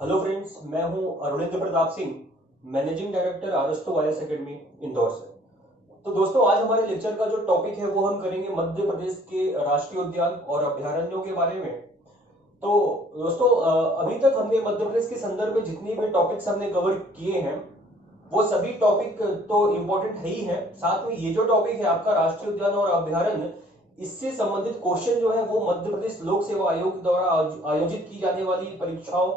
Hello friends, मैं हूं Arunendra Pratap Singh, managing director Arastu voice academy Indore से। तो दोस्तों, आज हमारे लेक्चर का जो टॉपिक है वो हम करेंगे मध्य प्रदेश के राष्ट्रीय उद्यान और अभयारण्यों के बारे में। तो दोस्तों, अभी तक हमने मध्य प्रदेश के संदर्भ में जितनी भी टॉपिक्स हमने कवर किए हैं वो सभी टॉपिक तो इम्पोर्टेंट है ही है। साथ में ये जो टॉपिक है आपका राष्ट्रीय उद्यान और अभयारण्य, इससे संबंधित क्वेश्चन जो है वो मध्य प्रदेश लोक सेवा आयोग द्वारा आयोजित की जाने वाली परीक्षाओं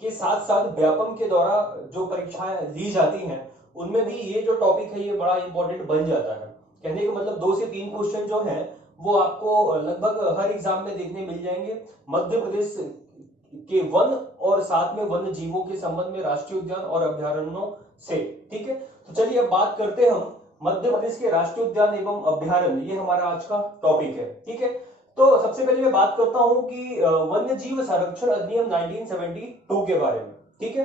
के साथ साथ व्यापम के द्वारा जो परीक्षाएं ली जाती हैं उनमें भी ये जो टॉपिक है ये बड़ा इंपॉर्टेंट बन जाता है। कहने का मतलब 2 से 3 क्वेश्चन जो हैं वो आपको लगभग हर एग्जाम में देखने मिल जाएंगे मध्य प्रदेश के वन और साथ में वन्य जीवों के संबंध में राष्ट्रीय उद्यान और अभयारण्यों से। ठीक है, तो चलिए अब बात करते हैं हम मध्य प्रदेश के राष्ट्रीय उद्यान एवं अभयारण्य। ये हमारा आज का टॉपिक है। ठीक है, तो सबसे पहले मैं बात करता हूं कि वन्य जीव संरक्षण अधिनियम 1972 के बारे में। ठीक है,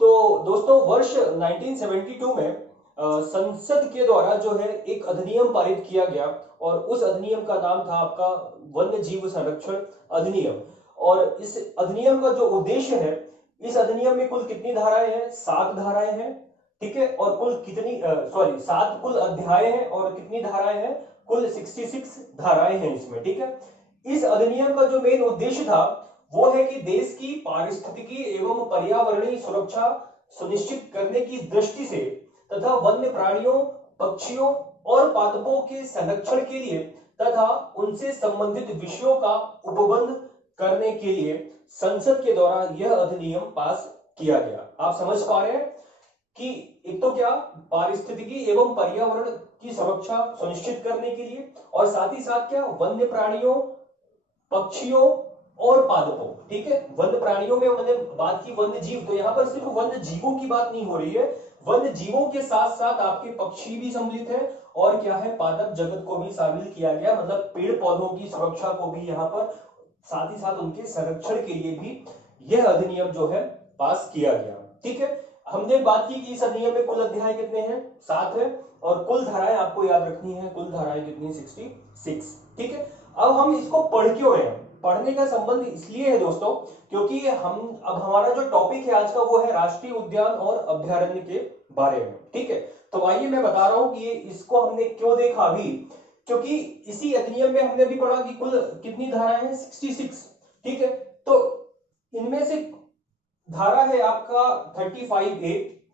तो दोस्तों वर्ष 1972 में संसद के द्वारा जो है एक अधिनियम पारित किया गया और उस अधिनियम का नाम था आपका वन्य जीव संरक्षण अधिनियम। और इस अधिनियम का जो उद्देश्य है, इस अधिनियम में कुल कितनी धाराएं हैं? 7 धाराएं हैं। ठीक है, और कुल कितनी 7 कुल अध्याय हैं और कितनी धाराएं हैं? कुल 66 धाराएं हैं इसमें। ठीक है, इस अधिनियम का जो मेन उद्देश्य था वो है कि देश की पारिस्थितिकी एवं पर्यावरणीय सुरक्षा सुनिश्चित करने की दृष्टि से तथा वन्य प्राणियों, पक्षियों और पादपों के संरक्षण के लिए तथा उनसे संबंधित विषयों का उपबंध करने के लिए संसद के द्वारा यह अधिनियम पास किया गया। आप समझ पा रहे हैं कि एक तो क्या पारिस्थितिकी एवं पर्यावरण की सुरक्षा सुनिश्चित करने के लिए और साथ ही साथ क्या वन्य प्राणियों, पक्षियों और पादपों। ठीक है, वन्य प्राणियों में मैंने बात की वन्य जीव, तो यहां पर सिर्फ वन्य जीवों की बात नहीं हो रही है, वन्य जीवों के साथ साथ आपके पक्षी भी सम्मिलित है और क्या है पादप जगत को भी शामिल किया गया। मतलब पेड़ पौधों की सुरक्षा को भी यहाँ पर साथ ही साथ उनके संरक्षण के लिए भी यह अधिनियम जो है पास किया गया। ठीक है, हमने बात की कि इस अधिनियम में कुल अध्याय कितने हैं? 7 है और कुल धाराएं आपको याद रखनी है। कुल धाराएं कितनी? 66। ठीक है, अब हम इसको पढ़ क्यों रहे हैं? पढ़ने का संबंध इसलिए है दोस्तों क्योंकि अब हमारा जो टॉपिक है आज का वो है राष्ट्रीय उद्यान और अभयारण्य के बारे में। ठीक है, तो आइए मैं बता रहा हूं कि इसको हमने क्यों देखा अभी, क्योंकि इसी अधिनियम में हमने भी पढ़ा कि कुल कितनी धाराएं हैं? 66। ठीक है, तो इनमें से धारा है आपका 35A।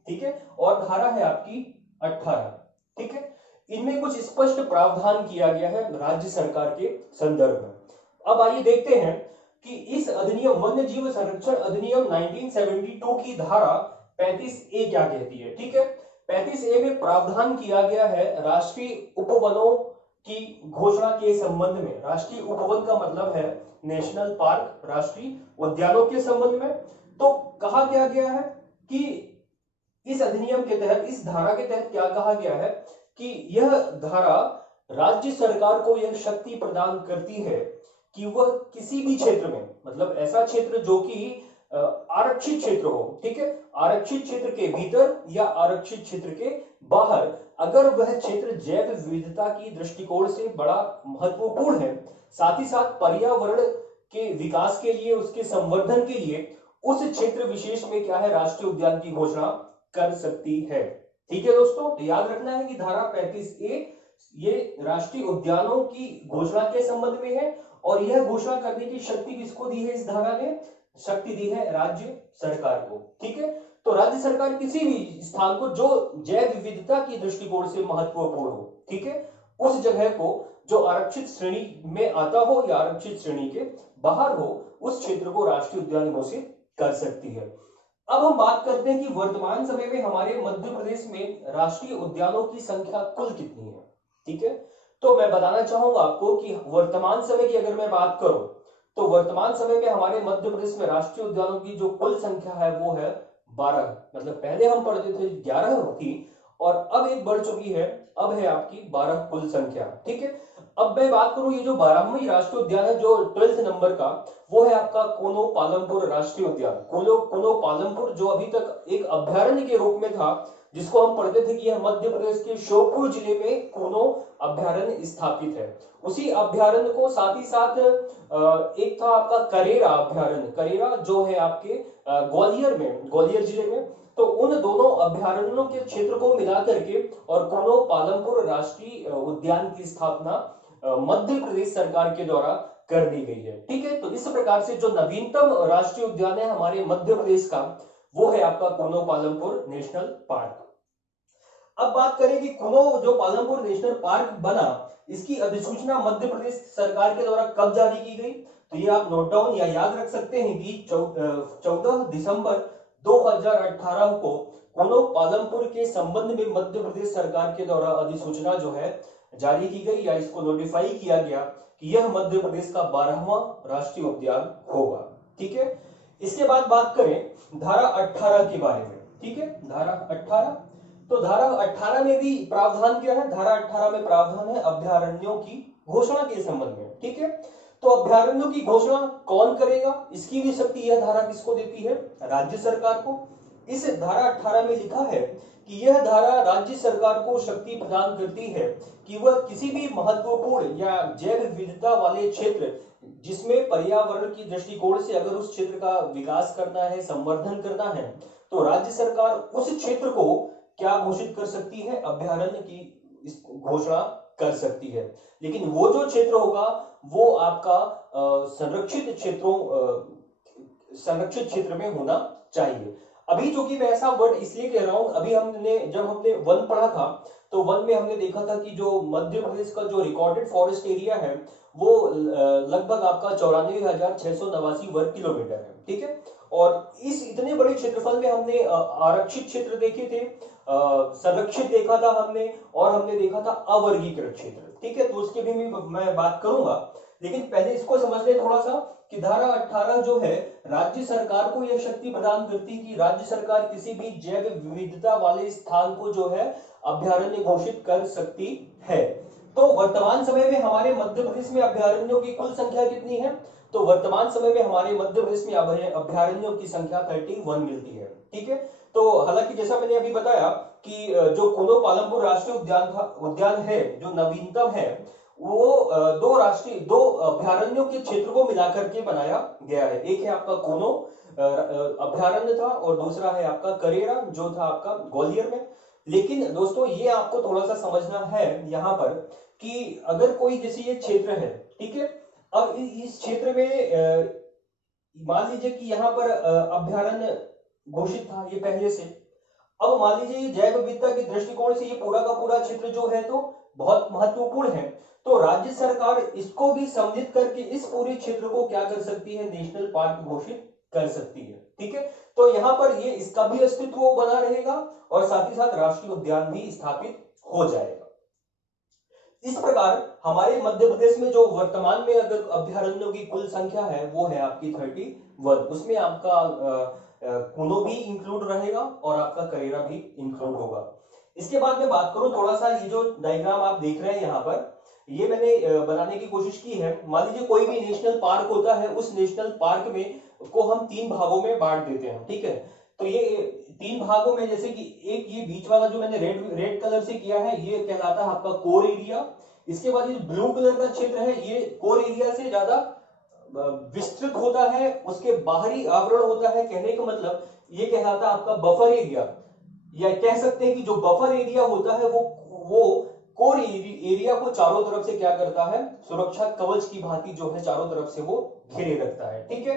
ठीक है, और धारा है आपकी 18। ठीक है, इनमें कुछ स्पष्ट प्रावधान किया गया है राज्य सरकार के संदर्भ में। अब आइए देखते हैं कि इस अधिनियम वन्य जीव संरक्षण अधिनियम 1972 की धारा 35A क्या कहती है। ठीक है, 35A में प्रावधान किया गया है राष्ट्रीय उपवनों की घोषणा के संबंध में। राष्ट्रीय उपवन का मतलब है नेशनल पार्क, राष्ट्रीय उद्यानों के संबंध में। तो कहा क्या गया है कि इस अधिनियम के तहत, इस धारा के तहत क्या कहा गया है कि यह धारा राज्य सरकार को यह शक्ति प्रदान करती है कि वह किसी भी क्षेत्र में, मतलब ऐसा क्षेत्र जो कि आरक्षित क्षेत्र हो, ठीक है, आरक्षित क्षेत्र के भीतर या आरक्षित क्षेत्र के बाहर, अगर वह क्षेत्र जैव विविधता की दृष्टिकोण से बड़ा महत्वपूर्ण है, साथ ही साथ पर्यावरण के विकास के लिए, उसके संवर्धन के लिए उस क्षेत्र विशेष में क्या है राष्ट्रीय उद्यान की घोषणा कर सकती है। ठीक है दोस्तों, तो याद रखना है कि धारा 35A ये राष्ट्रीय उद्यानों की घोषणा के संबंध में है और यह घोषणा करने की शक्ति किसको दी है? इस धारा ने शक्ति दी है राज्य सरकार को। ठीक है, तो राज्य सरकार किसी भी स्थान को जो जैव विविधता की दृष्टिकोण से महत्वपूर्ण हो, ठीक है, उस जगह को जो आरक्षित श्रेणी में आता हो या आरक्षित श्रेणी के बाहर हो, उस क्षेत्र को राष्ट्रीय उद्यान घोषित कर सकती है। अब हम बात करते हैं कि वर्तमान समय में हमारे मध्य प्रदेश में राष्ट्रीय उद्यानों की संख्या कुल कितनी है। ठीक है, तो मैं बताना चाहूंगा आपको कि वर्तमान समय की अगर मैं बात करूं तो वर्तमान समय में हमारे मध्य प्रदेश में राष्ट्रीय उद्यानों की जो कुल संख्या है वो है 12। मतलब पहले हम पढ़ते थे 11 थी और अब एक बढ़ चुकी है, अब है आपकी 12 कुल संख्या। ठीक है, अब मैं बात करूं ये जो 12वां राष्ट्रीय उद्यान है जो 12th नंबर का, वो है आपका कोनो पालमपुर राष्ट्रीय उद्यान। कोनो पालमपुर जो अभी तक एक अभयारण्य के रूप में था, जिसको हम पढ़ते थे कि यह मध्य प्रदेश के श्योपुर जिले में कोनो अभयारण्य स्थापित है। उसी अभयारण्य को साथ ही साथ एक था आपका करेरा अभयारण्य, करेरा जो है आपके ग्वालियर जिले में, तो उन दोनों अभ्यारण्यों के क्षेत्र को मिला करके और कुनो पालमपुर राष्ट्रीय उद्यान की स्थापना मध्य प्रदेश सरकार के द्वारा कर दी गई है। ठीक है, तो इस प्रकार से जो नवीनतम राष्ट्रीय उद्यान है हमारे मध्य प्रदेश का, वो है आपका कुनो पालमपुर नेशनल पार्क। अब बात करें कि कुनो जो पालमपुर नेशनल पार्क बना, इसकी अधिसूचना मध्य प्रदेश सरकार के द्वारा कब जारी की गई, तो ये आप नोट डाउन या याद रख सकते हैं कि 14 दिसंबर 2018 को कुनो पालमपुर के संबंध में मध्य प्रदेश सरकार के द्वारा अधिसूचना जो है जारी की गई, या इसको नोटिफाई किया गया कि यह मध्य प्रदेश का 12वां राष्ट्रीय उद्यान होगा। ठीक है, इसके बाद बात करें धारा 18 के बारे में। ठीक है, धारा 18, तो धारा 18 में भी प्रावधान क्या है, धारा 18 में प्रावधान है अभ्यारण्यों की घोषणा के संबंध में। ठीक है, तो अभ्यारण्यों की घोषणा कौन करेगा, इसकी भी शक्ति यह धारा किसको देती है, राज्य सरकार को। इस धारा 18 में लिखा है कि यह धारा राज्य सरकार को शक्ति प्रदान करती है कि वह किसी भी महत्वपूर्ण या जैव विविधता वाले क्षेत्र जिसमें पर्यावरण की दृष्टिकोण से अगर उस क्षेत्र का विकास करना है, संवर्धन करना है, तो राज्य सरकार उस क्षेत्र को क्या घोषित कर सकती है, अभ्यारण्य की घोषणा कर सकती है। लेकिन वो जो क्षेत्र होगा वो आपका संरक्षित क्षेत्र में होना चाहिए। अभी चूंकि मैं ऐसा वर्ड इसलिए कह रहा हूं, अभी जब हमने वन पढ़ा था तो वन में हमने देखा था कि जो मध्य प्रदेश का जो रिकॉर्डेड फॉरेस्ट एरिया है वो लगभग आपका 94,689 वर्ग किलोमीटर है। ठीक है, और इस इतने बड़े क्षेत्रफल में हमने आरक्षित क्षेत्र देखे थे, संरक्षित देखा था हमने, और हमने देखा था अवर्गीकृत क्षेत्र। ठीक है, तो उसके भी मैं बात करूंगा, लेकिन पहले इसको समझ ले थोड़ा सा कि धारा 18 जो है राज्य सरकार को यह शक्ति प्रदान करती है कि राज्य सरकार किसी भी जैव विविधता वाले स्थान को जो है अभ्यारण्य घोषित कर सकती है। तो वर्तमान समय में हमारे मध्य प्रदेश में अभ्यारण्यों की कुल संख्या कितनी है, तो वर्तमान समय में हमारे मध्य प्रदेश में अभ्यारण्यों की संख्या 31 मिलती है। ठीक है, तो हालांकि जैसा मैंने अभी बताया कि जो कुनो पालमपुर राष्ट्रीय उद्यान है जो नवीनतम है, वो दो अभ्यारण्यों के क्षेत्र को मिलाकर के बनाया गया है। एक है आपका कुनो अभ्यारण्य था और दूसरा है आपका करेरा जो था आपका ग्वालियर में। लेकिन दोस्तों ये आपको थोड़ा सा समझना है यहाँ पर कि अगर कोई जैसे ये क्षेत्र है, ठीक है, अब इस क्षेत्र में मान लीजिए कि यहाँ पर अभ्यारण्य घोषित था ये पहले से, अब मान लीजिए जैव विविधता के दृष्टिकोण से ये पूरा का पूरा क्षेत्र जो है तो बहुत महत्वपूर्ण है, तो राज्य सरकार इसको भी सम्मिलित करके इस पूरे क्षेत्र को क्या कर सकती है, नेशनल पार्क घोषित कर सकती है। ठीक है, तो यहाँ पर ये इसका भी अस्तित्व बना रहेगा और साथ ही साथ राष्ट्रीय उद्यान भी स्थापित हो जाएगा। इस प्रकार हमारे मध्य प्रदेश में जो वर्तमान में अगर अभ्यारण्यों की कुल संख्या है वो है आपकी 31, उसमें आपका कुनो भी इंक्लूड रहेगा और आपका करेरा भी इंक्लूड होगा। इसके बाद में बात करूं थोड़ा सा, ये जो डायग्राम आप देख रहे हैं यहाँ पर, ये मैंने बनाने की कोशिश की है। मान लीजिए कोई भी नेशनल पार्क होता है, उस नेशनल पार्क में को हम 3 भागों में बांट देते हैं। ठीक है, तो ये 3 भागों में, जैसे कि एक ये बीच वाला जो मैंने रेड कलर से किया है ये कहलाता है आपका कोर एरिया। इसके बाद ये ब्लू कलर का क्षेत्र है, ये कोर एरिया से ज्यादा विस्तृत होता है, उसके बाहरी आवरण होता है, कहने का मतलब ये कहलाता है आपका बफर एरिया, या कह सकते हैं कि जो बफर एरिया होता है वो कोर एरिया को चारों तरफ से क्या करता है, सुरक्षा कवच की भांति जो है चारों तरफ से वो घेरे रखता है। ठीक है,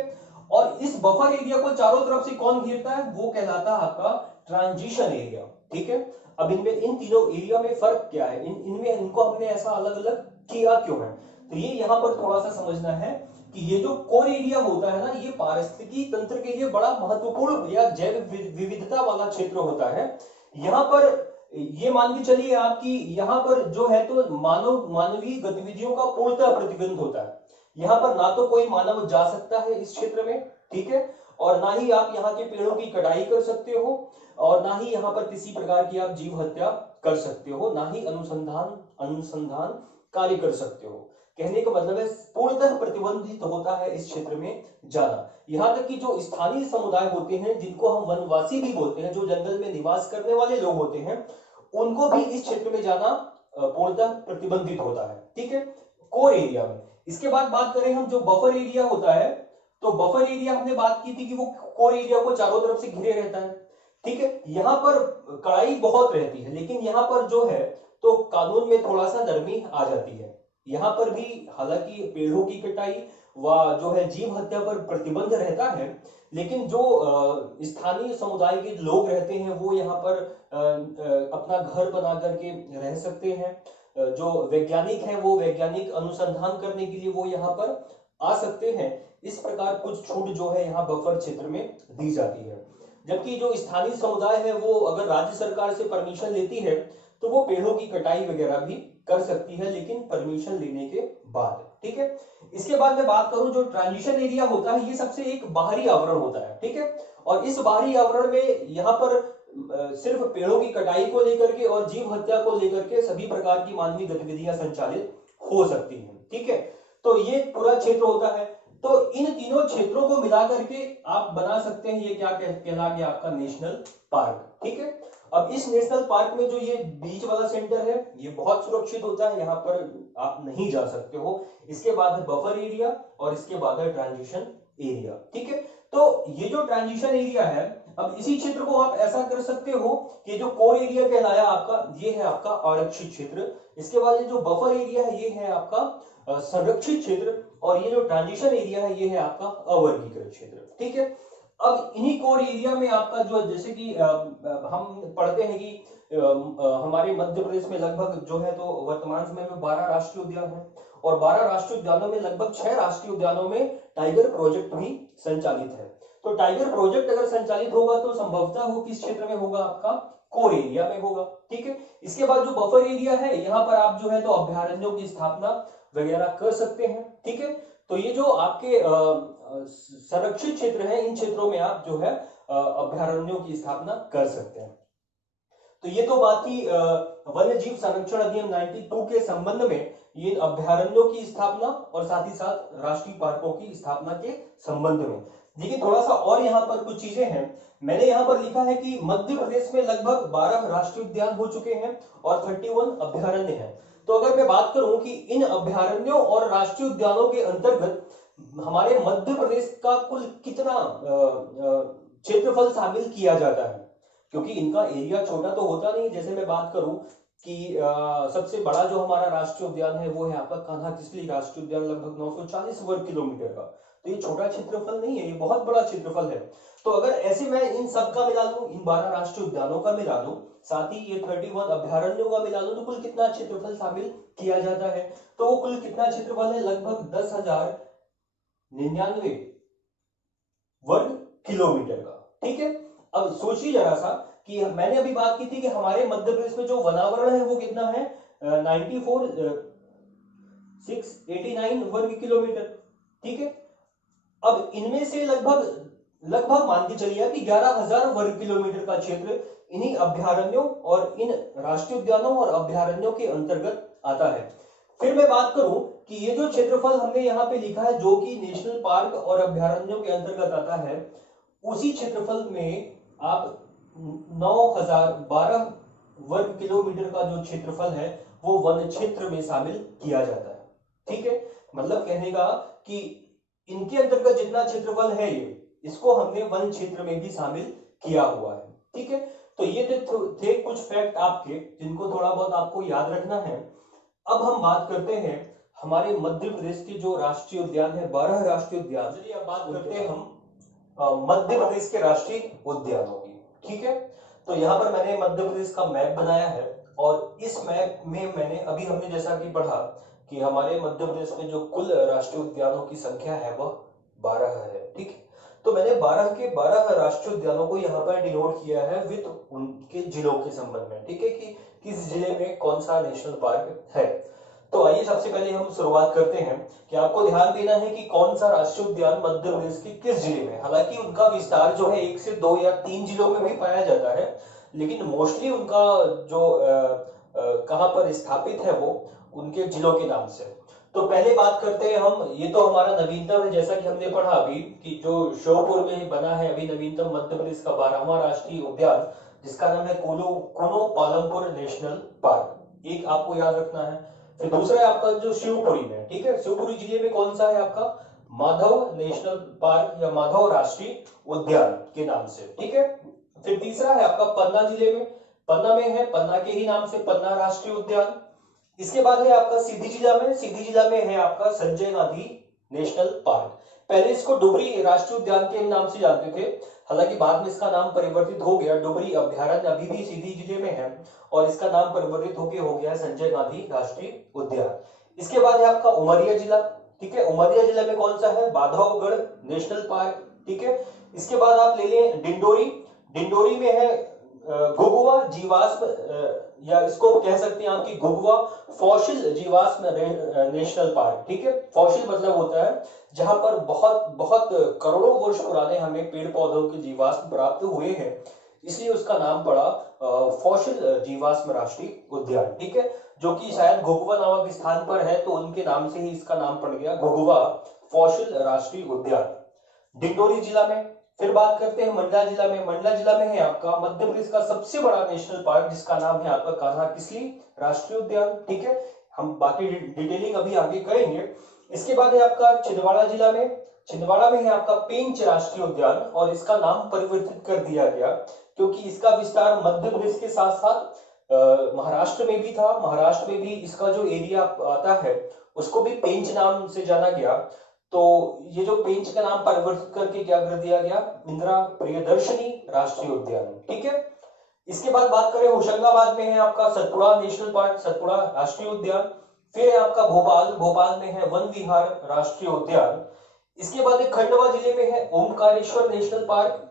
और इस बफर एरिया को चारों तरफ से कौन घेरता है, वो कहलाता है आपका ट्रांजिशन एरिया। ठीक है, अब इनमें इन तीनों एरिया में फर्क क्या है, इनमें इनको हमने ऐसा अलग अलग किया क्यों है, तो ये यहाँ पर थोड़ा सा समझना है कि ये जो कोर एरिया होता है ना, ये पारिस्थितिकी तंत्र के लिए बड़ा महत्वपूर्ण या जैव विविधता वाला क्षेत्र होता है। यहाँ पर ये मान के चलिए आपकी यहाँ पर जो है तो मानवीय गतिविधियों का पूर्णतः प्रतिबंध होता है। यहाँ पर ना तो कोई मानव जा सकता है इस क्षेत्र में, ठीक है, और ना ही आप यहाँ के पेड़ों की कटाई कर सकते हो, और ना ही यहाँ पर किसी प्रकार की आप जीव हत्या कर सकते हो, ना ही अनुसंधान कार्य कर सकते हो। कहने का मतलब है पूर्णतः प्रतिबंधित होता है इस क्षेत्र में जाना। यहाँ तक कि जो स्थानीय समुदाय होते हैं, जिनको हम वनवासी भी बोलते हैं, जो जंगल में निवास करने वाले लोग होते हैं, उनको भी इस क्षेत्र में जाना पूर्णतः प्रतिबंधित होता है। ठीक है, कोर एरिया में। इसके बाद बात करें हम जो बफर एरिया होता है, तो बफर एरिया हमने बात की थी कि वो कोर एरिया को चारों तरफ से घिरे रहता है, ठीक है। यहाँ पर कड़ाई बहुत रहती है, लेकिन यहाँ पर जो है तो कानून में थोड़ा सा नरमी आ जाती है। यहाँ पर भी हालांकि पेड़ों की कटाई व जो है जीव हत्या पर प्रतिबंध रहता है, लेकिन जो स्थानीय समुदाय के लोग रहते हैं वो यहाँ पर अपना घर बना करके रह सकते हैं। जो वैज्ञानिक हैं वो वैज्ञानिक अनुसंधान करने के लिए वो यहाँ पर आ सकते हैं। इस प्रकार कुछ छूट जो है यहाँ बफर क्षेत्र में दी जाती है। जबकि जो स्थानीय समुदाय है वो अगर राज्य सरकार से परमिशन लेती है तो वो पेड़ों की कटाई वगैरह भी कर सकती है, लेकिन परमिशन लेने के बाद, ठीक है। इसके बाद मैं बात करूं, जो ट्रांजिशन एरिया होता है ये सबसे एक बाहरी आवरण होता है, ठीक है। और इस बाहरी आवरण में यहाँ पर सिर्फ पेड़ों की कटाई को लेकर के और जीव हत्या को लेकर के सभी प्रकार की मानवीय गतिविधियां संचालित हो सकती हैं, ठीक है। तो ये पूरा क्षेत्र होता है। तो इन तीनों क्षेत्रों को मिला करके आप बना सकते हैं, ये क्या कहला गया आपका नेशनल पार्क, ठीक है। अब इस नेशनल पार्क में जो ये बीच वाला सेंटर है ये बहुत सुरक्षित होता है, यहाँ पर आप नहीं जा सकते हो। इसके बाद है बफर एरिया और इसके बाद है ट्रांजिशन एरिया, ठीक है। तो ये जो ट्रांजिशन एरिया है, अब इसी क्षेत्र को आप ऐसा कर सकते हो कि जो कोर एरिया कहलाया आपका, ये है आपका आरक्षित क्षेत्र। इसके बाद जो बफर एरिया है ये है आपका संरक्षित क्षेत्र, और ये जो ट्रांजिशन एरिया है ये है आपका अवर्गीकृत क्षेत्र, ठीक है। अब इन्हीं कोर एरिया में आपका जो, जैसे कि हम पढ़ते हैं कि हमारे मध्य प्रदेश में लगभग जो है तो वर्तमान समय में 12 राष्ट्रीय उद्यान है, और 12 राष्ट्रीय उद्यानों में लगभग 6 राष्ट्रीय उद्यानों में टाइगर प्रोजेक्ट भी संचालित है। तो टाइगर प्रोजेक्ट अगर संचालित होगा तो संभवतः वो किस क्षेत्र में होगा, आपका कोर एरिया में होगा, ठीक है। इसके बाद जो बफर एरिया है यहाँ पर आप जो है तो अभ्यारण्यों की स्थापना वगैरह कर सकते हैं, ठीक है। तो ये जो आपके संरक्षित क्षेत्र है, इन क्षेत्रों में आप जो है अभ्यारण्यों की स्थापना कर सकते हैं। तो ये तो बात थी वन्य जीव संरक्षण अधिनियम 92 के संबंध में, ये अभ्यारण्यों की स्थापना और साथ ही साथ राष्ट्रीय पार्कों की स्थापना के संबंध में। देखिए थोड़ा सा और यहाँ पर कुछ चीजें हैं। मैंने यहाँ पर लिखा है कि मध्य प्रदेश में लगभग 12 राष्ट्रीय उद्यान हो चुके हैं और 31 अभ्यारण्य हैं। तो अगर मैं बात करूं कि इन अभ्यारण्यों और राष्ट्रीय उद्यानों के अंतर्गत हमारे मध्य प्रदेश का कुल कितना क्षेत्रफल शामिल किया जाता है, क्योंकि इनका एरिया छोटा तो होता नहीं। जैसे मैं बात करूं कि सबसे बड़ा जो हमारा राष्ट्रीय उद्यान है वो है आपका कान्हा किसली राष्ट्रीय उद्यान, लगभग 940 वर्ग किलोमीटर का। तो ये छोटा क्षेत्रफल नहीं है, ये बहुत बड़ा क्षेत्रफल है। तो अगर ऐसे मैं इन सब का मिला लूं, इन 12 राष्ट्रीय उद्यानों का मिला लूं, साथ ही ये 31 अभ्यारण्यों का मिला लूं, तो कुल कितना क्षेत्रफल शामिल किया जाता है, तो वो कुल कितना क्षेत्रफल है, लगभग 10,099 वर्ग किलोमीटर का, ठीक है। अब सोचिए जरा सा कि मैंने अभी बात की थी कि हमारे मध्य प्रदेश में जो वनावरण है वो कितना है, 94,689 वर्ग किलोमीटर, ठीक है। अब इनमें से लगभग मान के चलिए कि 11,000 वर्ग किलोमीटर का क्षेत्र इन्हीं अभ्यारण्यों और इन राष्ट्रीय उद्यानों और अभ्यारण्यों के अंतर्गत आता है। फिर मैं बात करूं कि ये जो क्षेत्रफल हमने यहाँ पे लिखा है जो कि नेशनल पार्क और अभ्यारण्यों के अंतर्गत आता है, उसी क्षेत्रफल में आप 9,012 वर्ग किलोमीटर का जो क्षेत्रफल है वो वन क्षेत्र में शामिल किया जाता है, ठीक है। मतलब कहने का कि इनके अंतर्गत जितना क्षेत्रफल है ये, इसको हमने वन क्षेत्र में भी शामिल किया हुआ है, ठीक है। तो ये थे कुछ फैक्ट आपके जिनको थोड़ा बहुत आपको याद रखना है। अब हम बात करते हैं हमारे मध्य प्रदेश के जो राष्ट्रीय उद्यान है, 12 राष्ट्रीय उद्यान। चलिए अब बात करते हैं हम मध्य प्रदेश के राष्ट्रीय उद्यानों की, ठीक है। तो यहाँ पर मैंने मध्य प्रदेश का मैप बनाया है, और इस मैप में मैंने अभी हमने जैसा कि पढ़ा कि हमारे मध्य प्रदेश में जो कुल राष्ट्रीय उद्यानों की संख्या है वह 12 है, ठीक है। तो मैंने 12 के 12 राष्ट्रीय उद्यानों को यहाँ पर डिनोट किया है विद उनके जिलों के संबंध में, ठीक है, कि किस जिले में कौन सा नेशनल पार्क है। तो आइए सबसे पहले हम शुरुआत करते हैं कि आपको ध्यान देना है कि कौन सा राष्ट्रीय उद्यान मध्य प्रदेश के किस जिले में। हालांकि उनका विस्तार जो है 1 से 2 या 3 जिलों में भी पाया जाता है, लेकिन मोस्टली उनका जो कहां पर स्थापित है वो उनके जिलों के नाम से। तो पहले बात करते हैं हम, ये तो हमारा नवीनतम है जैसा कि हमने पढ़ा अभी कि जो श्योपुर में बना है अभी नवीनतम मध्य प्रदेश का 12वां राष्ट्रीय उद्यान, जिसका नाम है कोनो पालमपुर नेशनल पार्क, एक आपको याद रखना है। फिर दूसरा है आपका जो शिवपुरी में, ठीक है, शिवपुरी जिले में कौन सा है आपका माधव नेशनल पार्क या माधव राष्ट्रीय उद्यान के नाम से, ठीक है। फिर तीसरा है आपका पन्ना जिले में, पन्ना में है, पन्ना के ही नाम से पन्ना राष्ट्रीय उद्यान। इसके बाद है आपका सीधी जिला में, सीधी जिला में है आपका संजय गांधी नेशनल पार्क। पहले इसको डुबरी राष्ट्रीय उद्यान के नाम से जानते थे, हालांकि बाद में इसका नाम परिवर्तित हो गया, डुबरी अभ्यारण्य अभी भी सीधी जिले में है और इसका नाम परिवर्तित होकर हो गया संजय गांधी राष्ट्रीय उद्यान। इसके बाद है आपका उमरिया जिला, ठीक है। उमरिया जिले में कौन सा है, बांधवगढ़ नेशनल पार्क, ठीक है। इसके बाद आप ले लें डिंडोरी, डिंडोरी में है घुघुआ जीवाश्म या इसको कह सकते हैं आपकी घुघुआ फॉसिल जीवाश्म नेशनल पार्क, ठीक है। फॉसिल मतलब होता है जहां पर बहुत बहुत करोड़ों वर्ष पुराने हमें पेड़ पौधों के जीवाश्म प्राप्त हुए हैं, इसलिए उसका नाम पड़ा फॉसिल जीवाश्म राष्ट्रीय उद्यान, ठीक है। जो कि शायद घुघुआ नामक स्थान पर है, तो उनके नाम से ही इसका नाम पड़ गया घुघुआ फॉसिल राष्ट्रीय उद्यान, डिंडोरी जिला में। फिर बात करते हैं मंडला जिला में, मंडला जिला में है आपका मध्य प्रदेश का सबसे बड़ा नेशनल पार्क जिसका नाम है आपका कान्हा किसली राष्ट्रीय उद्यान, ठीक है। हम बाकी डिटेलिंग अभी आगे करेंगे। इसके बाद है आपका छिंदवाड़ा जिला में, छिंदवाड़ा में है आपका पेंच राष्ट्रीय उद्यान और इसका नाम परिवर्तित कर दिया गया क्योंकि इसका विस्तार मध्य प्रदेश के साथ साथ महाराष्ट्र में भी था, महाराष्ट्र में भी इसका जो एरिया आता है उसको भी पेंच नाम से जाना गया। तो ये जो पेंच का नाम परिवर्तित करके क्या कर दिया गया, इंदिरा प्रियदर्शनी राष्ट्रीय उद्यान, ठीक है। इसके बाद बात करें होशंगाबाद में है आपका सतपुड़ा नेशनल पार्क, सतपुड़ा राष्ट्रीय उद्यान। फिर है आपका भोपाल, भोपाल में है वन विहार राष्ट्रीय उद्यान। इसके बाद खंडवा जिले में है ओमकारेश्वर नेशनल पार्क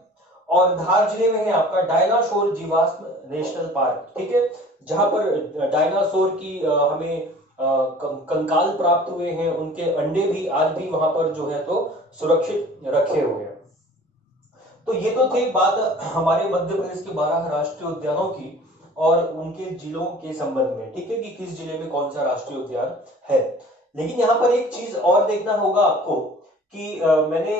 और धार जिले में है आपका डायनासोर जीवाश्म नेशनल पार्क, ठीक है। जहां पर डायनासोर की हमें कंकाल प्राप्त हुए हैं, उनके अंडे भी आज भी वहां पर जो है तो सुरक्षित रखे हुए हैं। तो ये तो थी बात हमारे मध्य प्रदेश के 12 राष्ट्रीय उद्यानों की और उनके जिलों के संबंध में, ठीक है, कि किस जिले में कौन सा राष्ट्रीय उद्यान है। लेकिन यहाँ पर एक चीज और देखना होगा आपको कि मैंने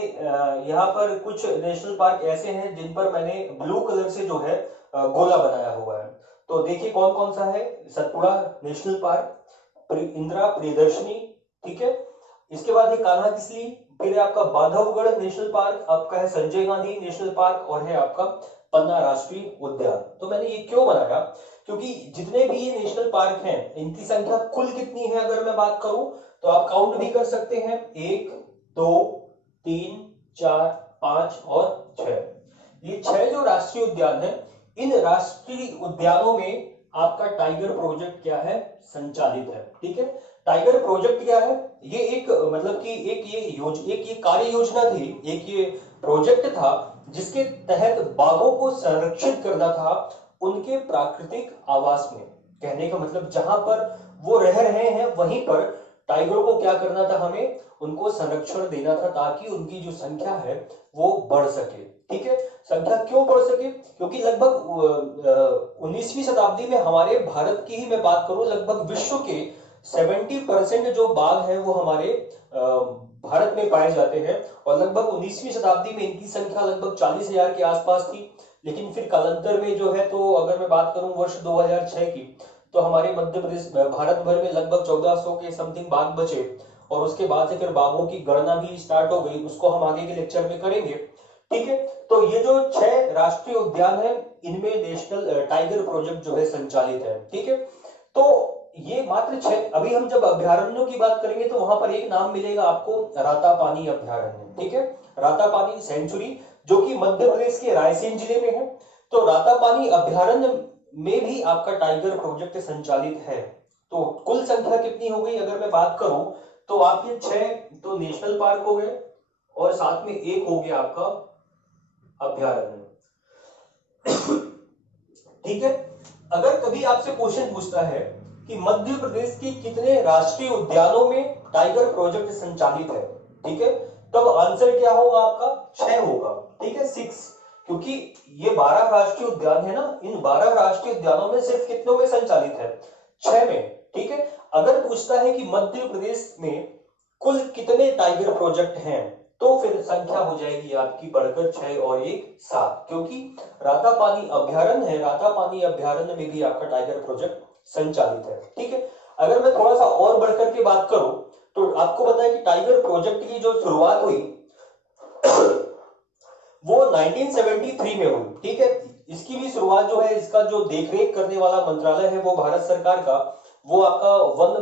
यहाँ पर कुछ नेशनल पार्क ऐसे हैं जिन पर मैंने ब्लू कलर से जो है गोला बनाया हुआ है। तो देखिए कौन कौन सा है, सतपुड़ा नेशनल पार्क, इंदिरा प्रियदर्शनी, ठीक है। इसके बाद है कान्हा किसली, फिर है आपका बांधवगढ़ नेशनल पार्क, आपका है संजय गांधी नेशनल पार्क और है आपका पन्ना राष्ट्रीय उद्यान। तो मैंने ये क्यों बनाया, क्योंकि जितने भी ये नेशनल पार्क हैं इनकी संख्या कुल कितनी है अगर मैं बात करूं तो आप काउंट भी कर सकते हैं, 1 2 3 4 5 और 6। ये 6 जो राष्ट्रीय उद्यान है, इन राष्ट्रीय उद्यानों में आपका टाइगर प्रोजेक्ट क्या है, संचालित है, ठीक है। टाइगर प्रोजेक्ट क्या है, ये एक मतलब कि एक ये कार्य योजना थी, एक ये प्रोजेक्ट था जिसके तहत बाघों को संरक्षित करना था उनके प्राकृतिक आवास में। कहने का मतलब जहां पर वो रह रहे हैं वहीं पर टाइगरों को क्या करना था, हमें उनको संरक्षण देना था ताकि उनकी जो संख्या है वो बढ़ सके, ठीक है। संख्या क्यों बढ़ सके, क्योंकि लगभग 19वीं शताब्दी में हमारे भारत की ही मैं बात करूं, लगभग विश्व के 70% जो बाघ हैं वो हमारे भारत में पाए जाते हैं और लगभग 19वीं शताब्दी में इनकी संख्या लगभग 40,000 के आसपास थी। लेकिन फिर कालांतर में जो है, तो अगर मैं बात करूं वर्ष 2006 की, तो हमारे मध्य प्रदेश भारत भर में लगभग 1400 के समथिंग बाघ बचे और उसके बाद से फिर बाघों की गणना भी स्टार्ट हो गई, उसको हम आगे के लेक्चर में करेंगे, ठीक है। तो ये जो 6 राष्ट्रीय उद्यान है इनमें नेशनल टाइगर प्रोजेक्ट जो है संचालित है, ठीक है। तो ये मात्र 6, अभी हम जब अभ्यारण्यों की बात करेंगे तो वहां पर एक नाम मिलेगा आपको, रातापानी अभ्यारण्य, ठीक है। रातापानी सेंचुरी जो कि मध्य प्रदेश के रायसेन जिले में है। तो रातापानी अभ्यारण्य में भी आपका टाइगर प्रोजेक्ट संचालित है। तो कुल संख्या कितनी हो गई अगर मैं बात करूं तो आपके 6 तो नेशनल पार्क हो गए और साथ में एक हो गया आपका अभ्यारण्य, ठीक है। अगर कभी आपसे क्वेश्चन पूछता है कि मध्य प्रदेश के कितने राष्ट्रीय उद्यानों में टाइगर प्रोजेक्ट संचालित है, ठीक है, तब आंसर क्या होगा आपका, 6 होगा, ठीक है, 6, क्योंकि ये 12 राष्ट्रीय उद्यान है ना, इन 12 राष्ट्रीय उद्यानों में सिर्फ कितनों में संचालित है, 6 में, ठीक है। अगर पूछता है कि मध्य प्रदेश में कुल कितने टाइगर प्रोजेक्ट हैं तो फिर संख्या हो जाएगी आपकी बढ़कर 6 और 1 7, क्योंकि रातापानी अभ्यारण्य है, रातापानी अभ्यारण्य में भी आपका टाइगर प्रोजेक्ट संचालित है, ठीक है। अगर मैं थोड़ा सा और बढ़कर के बात करूं तो आपको पता है कि टाइगर प्रोजेक्ट की जो शुरुआत हुई वो 1973 में हुई, ठीक है। इसकी भी शुरुआत जो है, इसका जो देखरेख करने वाला मंत्रालय है वो भारत सरकार का, वो आपका वन,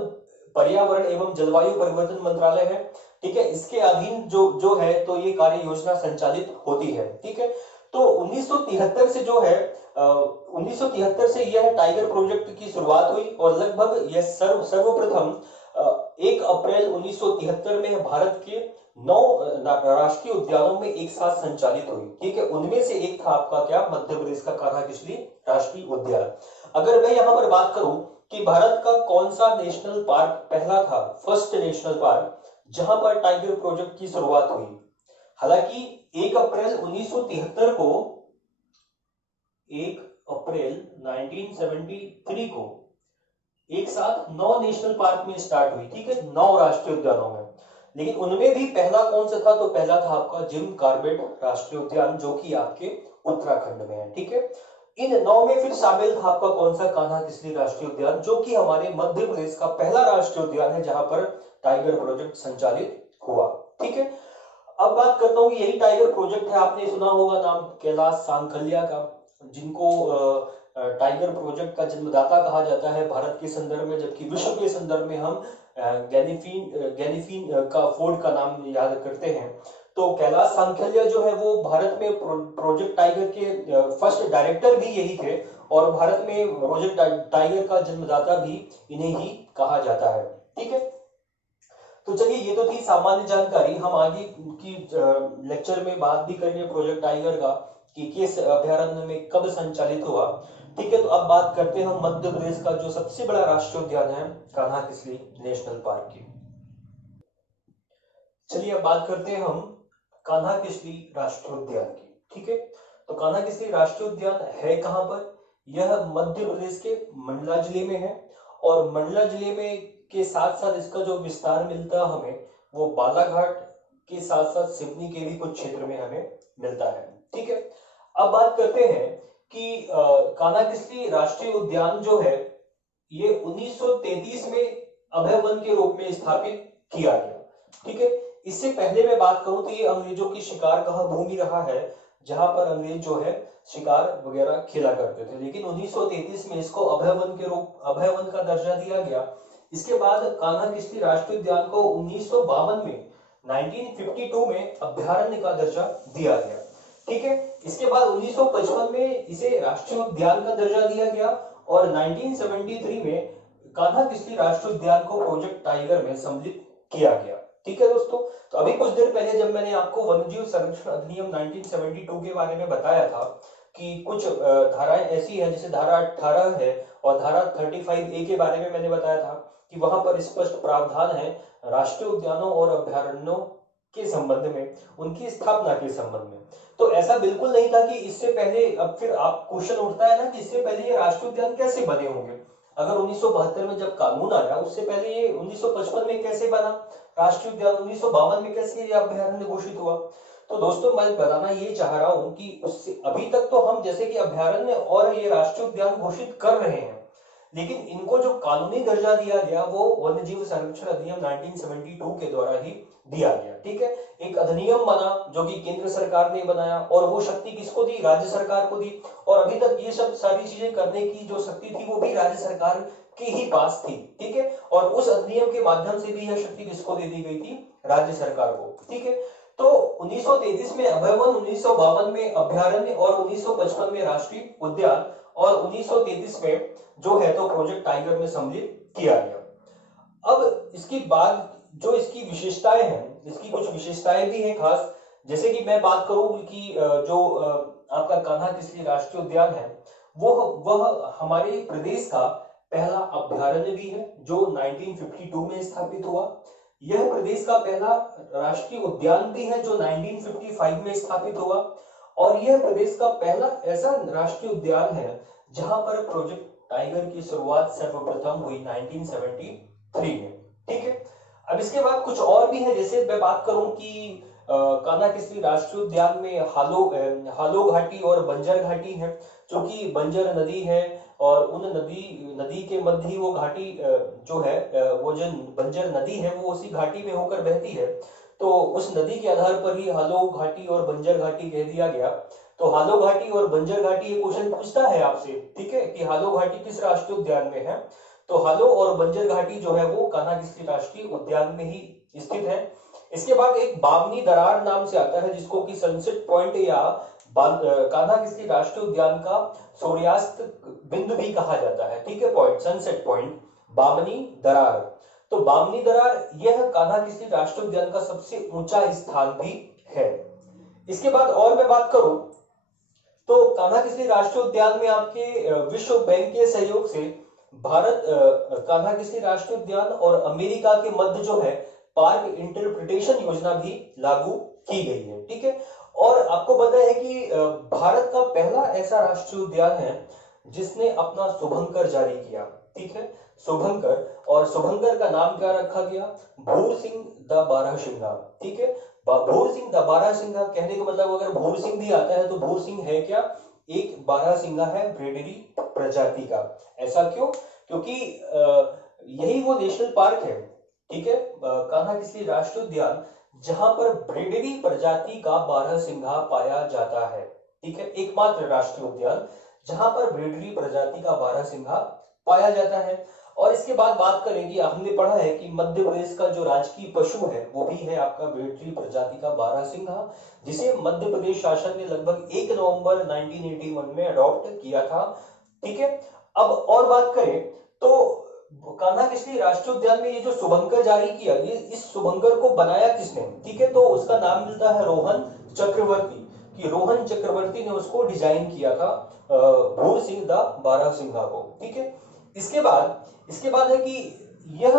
पर्यावरण एवं जलवायु परिवर्तन मंत्रालय है, ठीक है। इसके अधीन जो जो है तो ये कार्य योजना संचालित होती है, ठीक है। तो 1973 से जो है 1973 से यह टाइगर प्रोजेक्ट की शुरुआत हुई और लगभग यह सर्वप्रथम 1 अप्रैल 1973 में भारत के 9 राष्ट्रीय उद्यानों में एक साथ संचालित हुई, ठीक है। उनमें से एक था आपका क्या, मध्य प्रदेश का कान्हा-किसली राष्ट्रीय उद्यान। अगर मैं यहां पर बात करूं कि भारत का कौन सा नेशनल पार्क पहला था, फर्स्ट नेशनल पार्क जहां पर टाइगर प्रोजेक्ट की शुरुआत हुई, हालांकि 1 अप्रैल 1973 को, 1 अप्रैल 1973 को एक साथ 9 नेशनल पार्क में स्टार्ट हुई, ठीक है, 9 राष्ट्रीय उद्यानों में। लेकिन उनमें भी पहला कौन सा था, तो पहला था आपका जिम कॉर्बेट राष्ट्रीय उद्यान, जो कि आपके उत्तराखंड में है, ठीक है। इन 9 में फिर शामिल था आपका कौन सा, कान्हा-किसली राष्ट्रीय उद्यान, जो कि हमारे मध्य प्रदेश का पहला राष्ट्रीय उद्यान है जहां पर टाइगर प्रोजेक्ट संचालित हुआ, ठीक है। अब बात करता हूँ, यही टाइगर प्रोजेक्ट है, आपने सुना होगा नाम कैलाश सांखलिया का, जिनको टाइगर प्रोजेक्ट का जन्मदाता कहा जाता है भारत के संदर्भ में, जबकि विश्व के संदर्भ में हम गैनीफीन का फोर्ड का नाम याद करते हैं। तो कैलाश सांखलिया जो है वो भारत में प्रोजेक्ट टाइगर के फर्स्ट डायरेक्टर भी यही थे, और भारत में प्रोजेक्ट टाइगर का जन्मदाता भी इन्हें ही कहा जाता है, ठीक है। तो चलिए, ये तो थी सामान्य जानकारी। हम आगे की लेक्चर में बात भी करेंगे प्रोजेक्ट टाइगर का कि किस अभयारण्य में कब संचालित हुआ, ठीक है। तो अब बात करते हैं हम मध्य प्रदेश का जो सबसे बड़ा राष्ट्रीय उद्यान है, कान्हा-किसली नेशनल पार्क की। चलिए अब बात करते हैं हम कान्हा-किसली राष्ट्रीय उद्यान की, ठीक है। तो कान्हा-किसली राष्ट्रीय उद्यान है कहां पर, यह मध्य प्रदेश के मंडला जिले में है, और मंडला जिले में के साथ साथ इसका जो विस्तार मिलता है हमें, वो बालाघाट के साथ साथ सिवनी के भी कुछ क्षेत्र में हमें मिलता है, ठीक है। अब बात करते हैं कि कान्हा-किसली राष्ट्रीय उद्यान जो है ये 1933 में अभय वन के रूप में स्थापित किया गया, ठीक है। इससे पहले मैं बात करूं तो ये अंग्रेजों की शिकार का भूमि रहा है, जहां पर अंग्रेज जो है शिकार वगैरह खेला करते थे, लेकिन 1933 में इसको अभय वन का दर्जा दिया गया। इसके बाद कान्हा-किसली राष्ट्रीय उद्यान को 1952 में 1952 में अभयारण्य का दर्जा दिया गया, ठीक है। इसके बाद 1955 में इसे राष्ट्रीय उद्यान का दर्जा दिया गया, और 1973 में कान्हा-किसली राष्ट्रीय उद्यान को प्रोजेक्ट टाइगर में सम्मिलित किया गया, ठीक है दोस्तों। तो अभी कुछ देर पहले जब मैंने आपको वन्यजीव संरक्षण अधिनियम 1972 के बारे में बताया था कि कुछ धाराएं ऐसी हैं, जैसे धारा 18 है, और धारा 35A के बारे में मैंने बताया था कि वहां पर स्पष्ट प्रावधान है राष्ट्रीय उद्यानों और अभयारण्यों के संबंध में, उनकी स्थापना के संबंध में। तो ऐसा बिल्कुल नहीं था कि इससे पहले, अब फिर आप क्वेश्चन उठता है ना कि इससे पहले ये राष्ट्रीय उद्यान कैसे बने होंगे, अगर 1972 में जब कानून आया उससे पहले ये 1955 में कैसे बना राष्ट्रीय उद्यान, 1952 में कैसे ये अभयारण्य घोषित हुआ। तो दोस्तों मैं बताना ये चाह रहा हूं कि उससे अभी तक तो हम जैसे कि अभयारण्य और ये राष्ट्रीय उद्यान घोषित कर रहे हैं, लेकिन इनको जो कानूनी दर्जा दिया गया वो वन्यजीव संरक्षण अधिनियम 1972 के द्वारा ही दिया गया, ठीक है। एक अधिनियम बना जो कि केंद्र सरकार ने बनाया, और वो शक्ति किसको दी, राज्य सरकार को दी, और अभी तक ये सब सारी चीजें करने की जो शक्ति थी वो भी राज्य सरकार के ही पास थी, ठीक है। और उस अधिनियम के माध्यम से भी यह शक्ति किसको दे दी गई थी, राज्य सरकार को, ठीक है। तो 1933 में अभय वन, 1952 में अभयारण्य, और 1955 में राष्ट्रीय उद्यान, और 1933 में जो है तो प्रोजेक्ट टाइगर में सम्मिलित किया गया। अब इसके बाद जो इसकी विशेषताएं हैं, इसकी कुछ विशेषताएं भी हैं खास, जैसे कि मैं बात करूं कि जो आपका कान्हा-किसली राष्ट्रीय उद्यान है वह हमारे प्रदेश का पहला अभयारण्य भी है जो 1952 में स्थापित हुआ। यह प्रदेश का पहला राष्ट्रीय उद्यान भी है जो 1955 में स्थापित हुआ, और यह प्रदेश का पहला ऐसा राष्ट्रीय उद्यान है जहां पर प्रोजेक्ट टाइगर की शुरुआत सर्वप्रथम हुई 1973 में, ठीक है। अब इसके बाद कुछ और भी है, जैसे मैं बात करूं कि कान्हा-किसली राष्ट्रीय उद्यान में हालो घाटी और बंजर घाटी है, जो कि बंजर नदी है और उन नदी नदी के मध्य ही वो घाटी जो है वो जो बंजर नदी है वो उसी घाटी में होकर बहती है। तो उस नदी के आधार पर ही हालो घाटी और बंजर घाटी कह दिया गया। तो हालो घाटी और बंजर घाटी ये क्वेश्चन पूछता है आपसे, ठीक है, कि हालो घाटी किस राष्ट्रीय उद्यान में है। तो हालो और बंजर घाटी जो है वो कान्हा-किसली राष्ट्रीय उद्यान में ही स्थित है। इसके बाद एक बावनी दरार नाम से आता है, जिसको कि सनसेट पॉइंट या कान्हा-किसली राष्ट्रीय उद्यान का सूर्यास्त बिंदु भी कहा जाता है, ठीक है, पॉइंट, सनसेट पॉइंट, बावनी दरार। तो बावनी दरार यह कान्हा-किसली राष्ट्रीय उद्यान का सबसे ऊंचा स्थान भी है। इसके बाद और मैं बात करूं तो कान्हा-किसली राष्ट्रीय उद्यान में आपके विश्व बैंक के सहयोग से भारत कान्हा-किसली राष्ट्रीय उद्यान और अमेरिका के मध्य जो है पार्क इंटरप्रिटेशन योजना भी लागू की गई है, ठीक है। और आपको पता है कि भारत का पहला ऐसा राष्ट्रीय उद्यान है जिसने अपना शुभंकर जारी किया, ठीक है, शुभंकर। और शुभंकर का नाम क्या रखा गया, भूर सिंह द बारहसिंगा, ठीक है। भूर सिंह द बारहसिंगा कहने का मतलब अगर भूर सिंह भी आता है तो भूर सिंह है क्या, एक बारहसिंगा है ब्रेडरी प्रजाति का। ऐसा क्यों, क्योंकि यही वो नेशनल पार्क है, ठीक है, कान्हा-किसली राष्ट्रीय उद्यान जहां पर ब्रेडरी प्रजाति का बारहसिंगा पाया जाता है, ठीक है, एकमात्र राष्ट्रीय उद्यान जहां पर ब्रेडरी प्रजाति का बारहसिंगा पाया जाता है। और इसके बाद बात करेंगे, हमने पढ़ा है कि मध्य प्रदेश का जो राजकीय पशु है वो भी है आपका ब्रेडरी प्रजाति का बारहसिंगा, जिसे मध्य प्रदेश शासन ने लगभग 1 नवंबर 1981 में अडॉप्ट किया था, ठीक है। अब और बात करें तो कान्हा-किसली राष्ट्रीय उद्यान में ये जो शुभंकर जारी किया, ये इस शुभंकर को बनाया किसने, ठीक है, तो उसका नाम मिलता है रोहन चक्रवर्ती, कि रोहन चक्रवर्ती ने उसको डिजाइन किया था भूर सिंह द बारहसिंगा को, ठीक है। इसके बाद है कि यह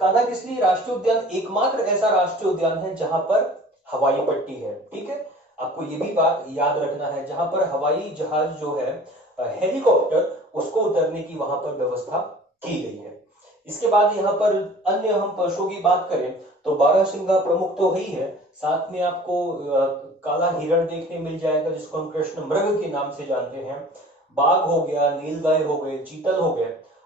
कान्हा-किसली राष्ट्रीय उद्यान एकमात्र ऐसा राष्ट्रीय उद्यान है जहां पर हवाई पट्टी है, ठीक है। आपको ये भी बात याद रखना है, जहां पर हवाई जहाज जो है हेलीकॉप्टर उसको उतरने की वहां पर व्यवस्था की गई है। इसके बाद यहाँ पर अन्य हम पशुओं की बात करें तो बारहसिंगा प्रमुख तो ही है, साथ में आपको काला हिरण देखने मिल जाएगा जिसको हम कृष्ण मृग के नाम से जानते हैं, बाघ हो गया, नीलगाय हो गए, चीतल हो गए,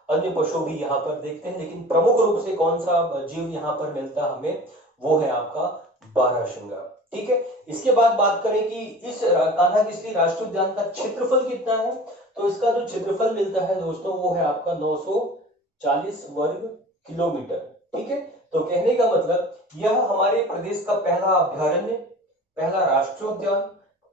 अन्य पशु भी यहाँ पर देखते हैं। लेकिन प्रमुख रूप से कौन सा जीव यहाँ पर मिलता है हमें, वो है आपका बारहसिंगा, ठीक है। इसके बाद बात करें कि इस कान्हा-किसली राष्ट्रीय उद्यान का क्षेत्रफल कितना है, तो इसका जो क्षेत्रफल मिलता है दोस्तों वो है आपका 940 वर्ग किलोमीटर, ठीक है। तो कहने का मतलब यह हमारे प्रदेश का पहला अभ्यारण्य, पहला राष्ट्रीय उद्यान,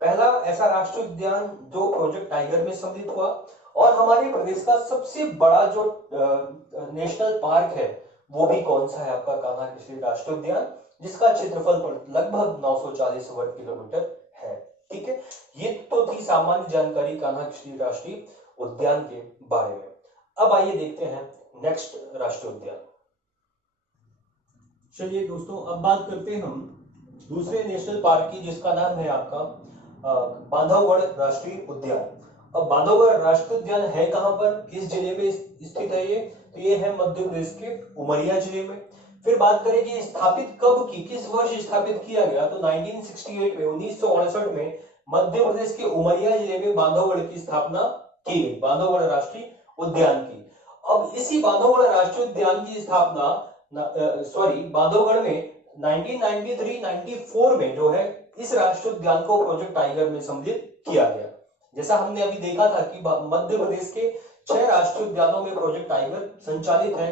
पहला ऐसा राष्ट्रीय उद्यान जो प्रोजेक्ट टाइगर में सम्मिलित हुआ, और हमारे प्रदेश का सबसे बड़ा जो नेशनल पार्क है वो भी कौन सा है, आपका कान्हा-किसली राष्ट्रीय उद्यान, जिसका क्षेत्रफल लगभग 940 वर्ग किलोमीटर है, ठीक है। ये तो थी सामान्य जानकारी कान्हा-किसली राष्ट्रीय उद्यान के बारे में। अब आइए देखते हैं नेक्स्ट राष्ट्रीय उद्यान। चलिए दोस्तों, अब बात करते हैं हम दूसरे नेशनल पार्क की, जिसका नाम है आपका बांधवगढ़ राष्ट्रीय उद्यान। अब बांधवगढ़ राष्ट्रीय उद्यान है कहां पर, किस जिले में स्थित है ये, तो ये है मध्य प्रदेश के उमरिया जिले में। फिर बात करें कि स्थापित कब की, किस वर्ष स्थापित किया गया, तो 1968 में, 1968 में मध्य प्रदेश के उमरिया जिले में बांधवगढ़ की स्थापना की गई, बांधवगढ़ राष्ट्रीय उद्यान की। अब इसी बांधवगढ़ राष्ट्रीय उद्यान की स्थापना बांधवगढ़ में 1993-94 में जो है इस राष्ट्रीय उद्यान को प्रोजेक्ट टाइगर में सम्मिलित किया गया। जैसा हमने अभी देखा था कि मध्य प्रदेश के 6 राष्ट्रीय उद्यानों में प्रोजेक्ट टाइगर संचालित है,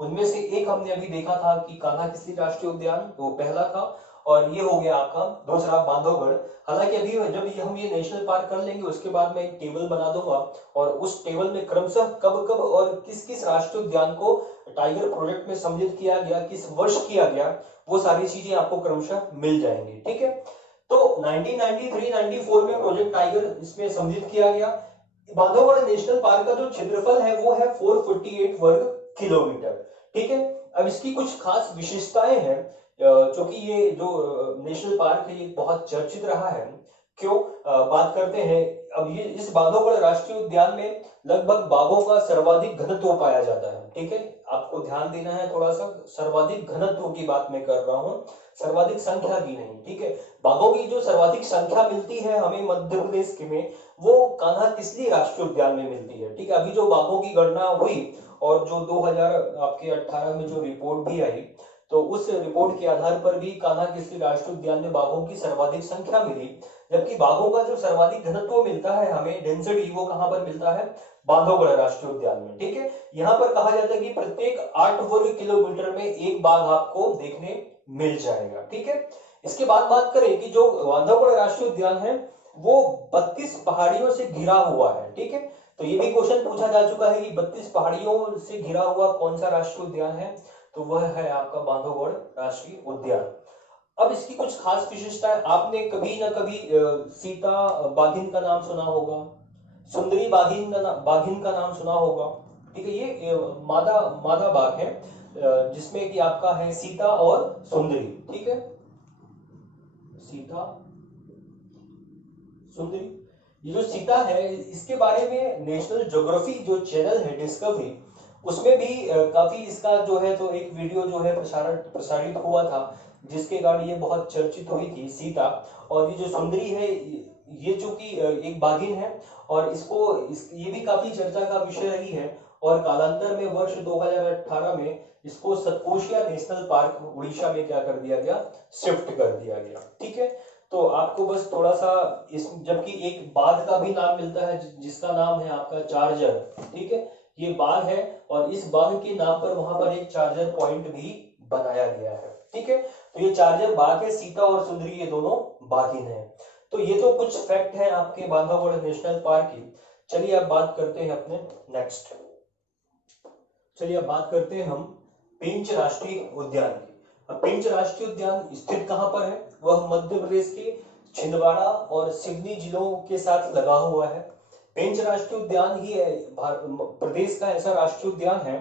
उनमें से एक हमने अभी देखा था कि कान्हा-किसली राष्ट्रीय उद्यान, वो पहला था, और ये हो गया आपका दूसरा बांधवगढ़। हालांकि अभी जब हम ये नेशनल पार्क कर लेंगे उसके बाद मैं एक टेबल बना दूंगा और उस टेबल में क्रमशः कब कब और किस किस राष्ट्रीय उद्यान को टाइगर प्रोजेक्ट में सम्मिलित किया गया, किस वर्ष किया गया, वो सारी चीजें आपको क्रमशः मिल जाएंगी, ठीक है। तो 1993-94 में प्रोजेक्ट टाइगर इसमें सम्मिलित किया गया। बांधवगढ़ नेशनल पार्क का जो क्षेत्रफल है वो है 448 वर्ग किलोमीटर, ठीक है। अब इसकी कुछ खास विशेषताएं हैं, क्योंकि ये जो नेशनल पार्क है ये बहुत चर्चित रहा है। क्यों, बात करते हैं। अब ये इस बांधवगढ़ राष्ट्रीय उद्यान में लगभग बाघों का सर्वाधिक घनत्व पाया जाता है, ठीक है। आपको ध्यान देना है थोड़ा सा, सर्वाधिक घनत्व की बात मैं कर रहा हूं, सर्वाधिक संख्या की नहीं, ठीक है। बाघों की जो सर्वाधिक संख्या मिलती है हमें मध्य प्रदेश के में, वो कान्हा किसली राष्ट्रीय उद्यान में मिलती है, ठीक है। अभी जो बाघों की गणना हुई और जो 2018 में जो रिपोर्ट भी आई, तो उस रिपोर्ट के आधार पर भी कान्हा किसली राष्ट्रीय उद्यान में बाघों की सर्वाधिक संख्या मिली। जबकि बाघों का जो सर्वाधिक घनत्व मिलता है हमें, डेंसिटी, वो कहां पर मिलता है, बांधवगढ़ राष्ट्रीय उद्यान में, ठीक है। यहाँ पर कहा जाता है कि प्रत्येक 8 वर्ग किलोमीटर में एक बाघ आपको देखने मिल जाएगा, ठीक है। इसके बाद बात करें कि जो बांधवगढ़ राष्ट्रीय उद्यान है वो 32 पहाड़ियों से घिरा हुआ है, ठीक है। तो ये भी क्वेश्चन पूछा जा चुका है कि 32 पहाड़ियों से घिरा हुआ कौन सा राष्ट्रीय उद्यान है, तो वह है आपका बांधवगढ़ राष्ट्रीय उद्यान। अब इसकी कुछ खास विशेषताएं, आपने कभी ना कभी सीता बाघिन का नाम सुना होगा, सुंदरी बाघिन का नाम सुना होगा, ठीक है। ये मादा बाघ है, जिसमें कि आपका है सीता और सुंदरी, ठीक है, सीता सुंदरी। ये जो सीता है इसके बारे में नेशनल ज्योग्राफी जो चैनल है डिस्कवरी, उसमें भी काफी इसका जो है तो एक वीडियो जो है प्रसारित हुआ था, जिसके कारण ये बहुत चर्चित हुई थी सीता। और ये जो सुंदरी है ये चूंकि एक बाघिन है और ये भी काफी चर्चा का विषय रही है, और कालांतर में वर्ष 2018 में इसको सतकोशिया नेशनल पार्क उड़ीसा में क्या कर दिया गया, शिफ्ट कर दिया गया, ठीक है। तो आपको बस थोड़ा सा जबकि एक बाघ का भी नाम मिलता है जिसका नाम है आपका चार्जर, ठीक है। ये बाघ है और इस बाघ के नाम पर वहां पर एक चार्जर पॉइंट भी बनाया गया है, ठीक है। तो ये चार्जर बाघ है, सीता और सुंदरी ये दोनों बाघिन है। तो ये तो कुछ फैक्ट है आपके बांधवगढ़ नेशनल पार्क की। चलिए अब बात करते हैं अपने नेक्स्ट, चलिए अब बात करते हैं हम पेंच राष्ट्रीय उद्यान की। अब पेंच राष्ट्रीय उद्यान स्थित कहां पर है, वह मध्य प्रदेश के छिंदवाड़ा और सिवनी जिलों के साथ लगा हुआ है। पेंच राष्ट्रीय उद्यान ही प्रदेश का ऐसा राष्ट्रीय उद्यान है,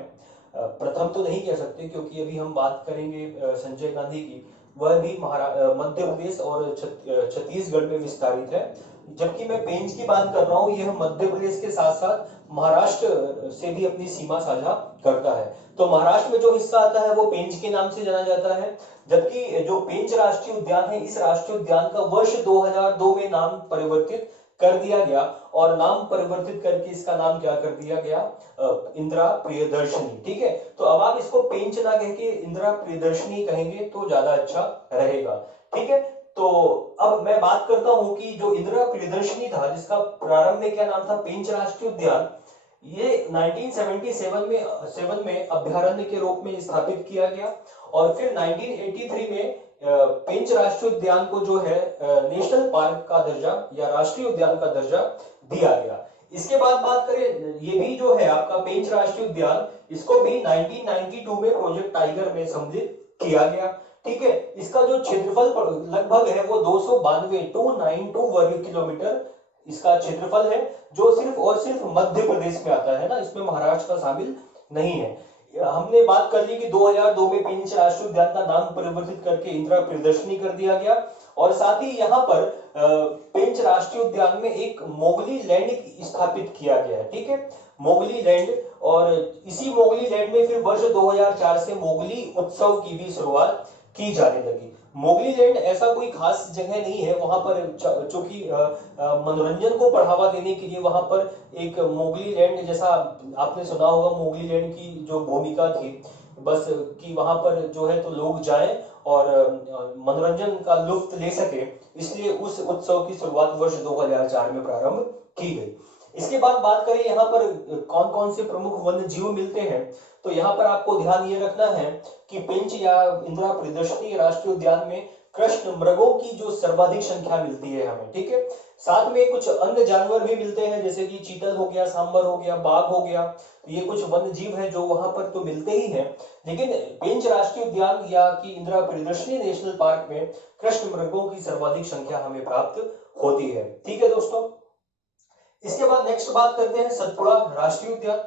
प्रथम तो नहीं कह सकते क्योंकि अभी हम बात करेंगे संजय गांधी की, वह भी मध्य प्रदेश और छत्तीसगढ़ में विस्तारित है। जबकि मैं पेंच की बात कर रहा हूं, यह मध्य प्रदेश के साथ साथ महाराष्ट्र से भी अपनी सीमा साझा करता है। तो महाराष्ट्र में जो हिस्सा आता है वो पेंच के नाम से जाना जाता है। जबकि जो पेंच राष्ट्रीय उद्यान है, इस राष्ट्रीय उद्यान का वर्ष 2002 में नाम परिवर्तित कर दिया गया, और नाम परिवर्तित करके इसका नाम क्या कर दिया गया, इंदिरा प्रियदर्शनी, ठीक है। तो अब आप इसको पेंच ना कह के इंदिरा प्रियदर्शनी कहेंगे तो ज्यादा अच्छा रहेगा, ठीक है। तो अब मैं बात करता हूं कि जो इंदिरा प्रियदर्शनी था, जिसका प्रारंभ में क्या नाम था, पेंच राष्ट्रीय उद्यान, ये 1977 में अभ्यारण्य के रूप में स्थापित किया गया, और फिर 1983 में पेंच राष्ट्रीय उद्यान को जो है नेशनल पार्क का दर्जा या राष्ट्रीय उद्यान का दर्जा दिया गया। इसके बाद बात करें, ये भी जो है आपका पेंच राष्ट्रीय उद्यान, इसको भी 1992 में प्रोजेक्ट टाइगर में सम्मिलित किया गया, ठीक है। इसका जो क्षेत्रफल लगभग है वो 292 वर्ग किलोमीटर इसका क्षेत्रफल है, जो सिर्फ और सिर्फ मध्य प्रदेश में आता है ना, इसमें महाराष्ट्र का शामिल नहीं है। हमने बात कर ली कि 2002 में पेंच राष्ट्रीय उद्यान का नाम परिवर्तित करके इंदिरा प्रियदर्शनी कर दिया गया, और साथ ही यहाँ पर पेंच राष्ट्रीय उद्यान में एक मोगली लैंड स्थापित किया गया है, ठीक है, मोगली लैंड। और इसी मोगली लैंड में फिर वर्ष 2004 से मोगली उत्सव की भी शुरुआत की जाने लगी। मोगली लैंड ऐसा कोई खास जगह नहीं है, वहां पर चूंकि मनोरंजन को बढ़ावा देने के लिए वहां पर एक मोगली लैंड, जैसा आपने सुना होगा मोगली लैंड की जो भूमिका थी, बस कि वहां पर जो है तो लोग जाएं और मनोरंजन का लुत्फ ले सके, इसलिए उस उत्सव की शुरुआत वर्ष 2004 में प्रारंभ की गई। इसके बाद बात करें यहाँ पर कौन कौन से प्रमुख वन्य जीव मिलते हैं, तो यहाँ पर आपको ध्यान ये रखना है कि पेंच या इंदिरा प्रियदर्शनी राष्ट्रीय उद्यान में कृष्ण मृगों की जो सर्वाधिक संख्या मिलती है हमें, ठीक है। साथ में कुछ अन्य जानवर भी मिलते हैं, जैसे कि चीतल हो गया, सांबर हो गया, बाघ हो गया, तो ये कुछ वन्य जीव हैं जो वहां पर तो मिलते ही हैं। लेकिन पेंच राष्ट्रीय उद्यान या कि इंदिरा प्रियदर्शनी नेशनल पार्क में कृष्ण मृगों की सर्वाधिक संख्या हमें प्राप्त होती है, ठीक है दोस्तों। इसके बाद नेक्स्ट बात करते हैं सतपुड़ा राष्ट्रीय उद्यान।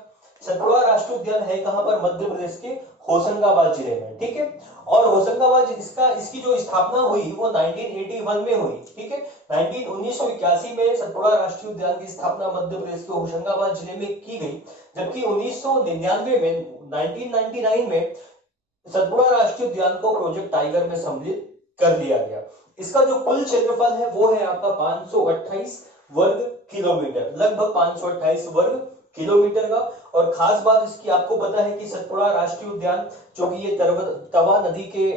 सतपुड़ा राष्ट्रीय उद्यान है कहां पर, मध्य प्रदेश के होशंगाबाद जिले में, ठीक है। और होशंगाबाद इसकी जो स्थापना हुई वो 1981 में हुई, ठीक है। 1981 में सतपुड़ा राष्ट्रीय उद्यान की स्थापना मध्य प्रदेश के होशंगाबाद जिले में की गई, जबकि 1999 में 1999 में सतपुड़ा राष्ट्रीय उद्यान को प्रोजेक्ट टाइगर में सम्मिलित कर लिया गया। इसका जो कुल क्षेत्रफल है वो है आपका 528 वर्ग किलोमीटर, लगभग 528 वर्ग किलोमीटर का। और खास बात इसकी आपको पता है कि सतपुड़ा राष्ट्रीय उद्यान जो कि ये तवा नदी के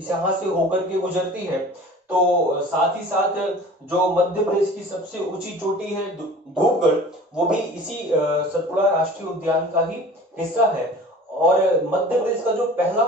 यहां से होकर के गुजरती है, तो साथ ही साथ जो मध्य प्रदेश की सबसे ऊंची चोटी है धूपगढ़, वो भी इसी सतपुड़ा राष्ट्रीय उद्यान का ही हिस्सा है। और मध्य प्रदेश का जो पहला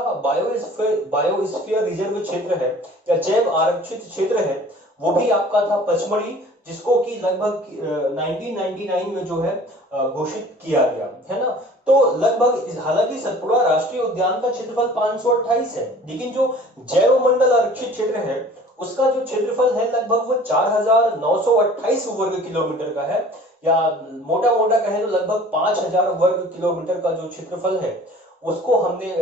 बायोस्फीयर रिजर्व क्षेत्र है या जैव आरक्षित क्षेत्र है वो भी आपका था पचमढ़ी, जिसको कि लगभग 1999 में जो है घोषित किया गया है ना। तो लगभग, हालांकि सतपुड़ा राष्ट्रीय उद्यान का क्षेत्रफल 528 है, लेकिन जो जैव मंडल आरक्षित क्षेत्र है उसका जो क्षेत्रफल है लगभग वो 4928 वर्ग किलोमीटर का है, या मोटा मोटा कहें तो लगभग 5000 वर्ग किलोमीटर का जो क्षेत्रफल है उसको हमने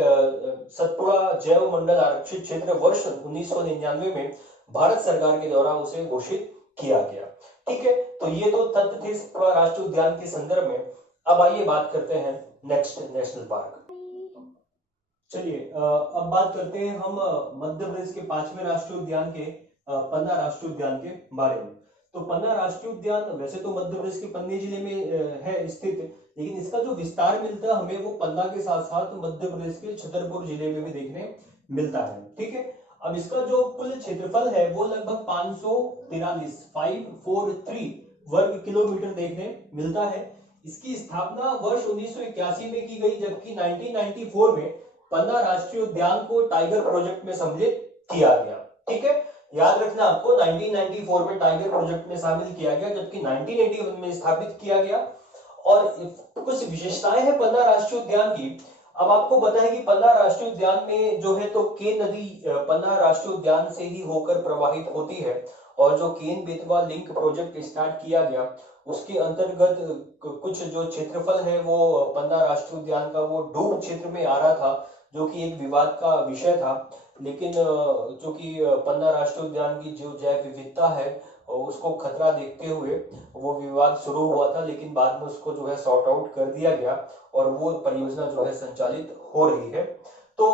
सतपुड़ा जैव मंडल आरक्षित क्षेत्र वर्ष 1999 में भारत सरकार के द्वारा उसे घोषित किया गया, ठीक है। तो ये तो तथ्य थे सतपुड़ा राष्ट्रीय उद्यान के संदर्भ में। अब आइए बात करते हैं नेक्स्ट नेशनल पार्क। चलिए अब बात करते हैं हम मध्य प्रदेश के 5वें राष्ट्रीय उद्यान के पन्ना राष्ट्रीय उद्यान के बारे में। तो पन्ना राष्ट्रीय उद्यान वैसे तो मध्य प्रदेश के पन्ने जिले में है स्थित, लेकिन इसका जो विस्तार मिलता है हमें वो पन्ना के साथ साथ मध्य प्रदेश के छतरपुर जिले में भी देखने मिलता है, ठीक है। अब इसका जो कुल क्षेत्रफल है वो लगभग 543 वर्ग किलोमीटर देखने मिलता है। इसकी स्थापना वर्ष 1981 में की गई, जबकि 1994 में पन्ना राष्ट्रीय उद्यान को टाइगर प्रोजेक्ट में सम्मिलित किया गया, ठीक है। याद रखना आपको, 1994 में टाइगर प्रोजेक्ट में शामिल किया गया, जबकि 1981 में स्थापित किया गया। और कुछ विशेषताएं हैं पन्ना राष्ट्रीय उद्यान की। अब आपको पता है कि पन्ना राष्ट्रीय उद्यान में जो है तो केन नदी पन्ना राष्ट्रीय उद्यान से ही होकर प्रवाहित होती है, और जो Ken Betwa link project start किया गया उसके अंतर्गत कुछ जो क्षेत्रफल है वो पन्ना राष्ट्रीय उद्यान का वो डूब क्षेत्र में आ रहा था, जो कि एक विवाद का विषय था। लेकिन जो कि पन्ना राष्ट्रीय उद्यान की जो जैव विविधता है उसको खतरा देखते हुए वो विवाद शुरू हुआ था, लेकिन बाद में उसको जो है सॉर्ट आउट कर दिया गया और वो परियोजना जो है संचालित हो रही है। तो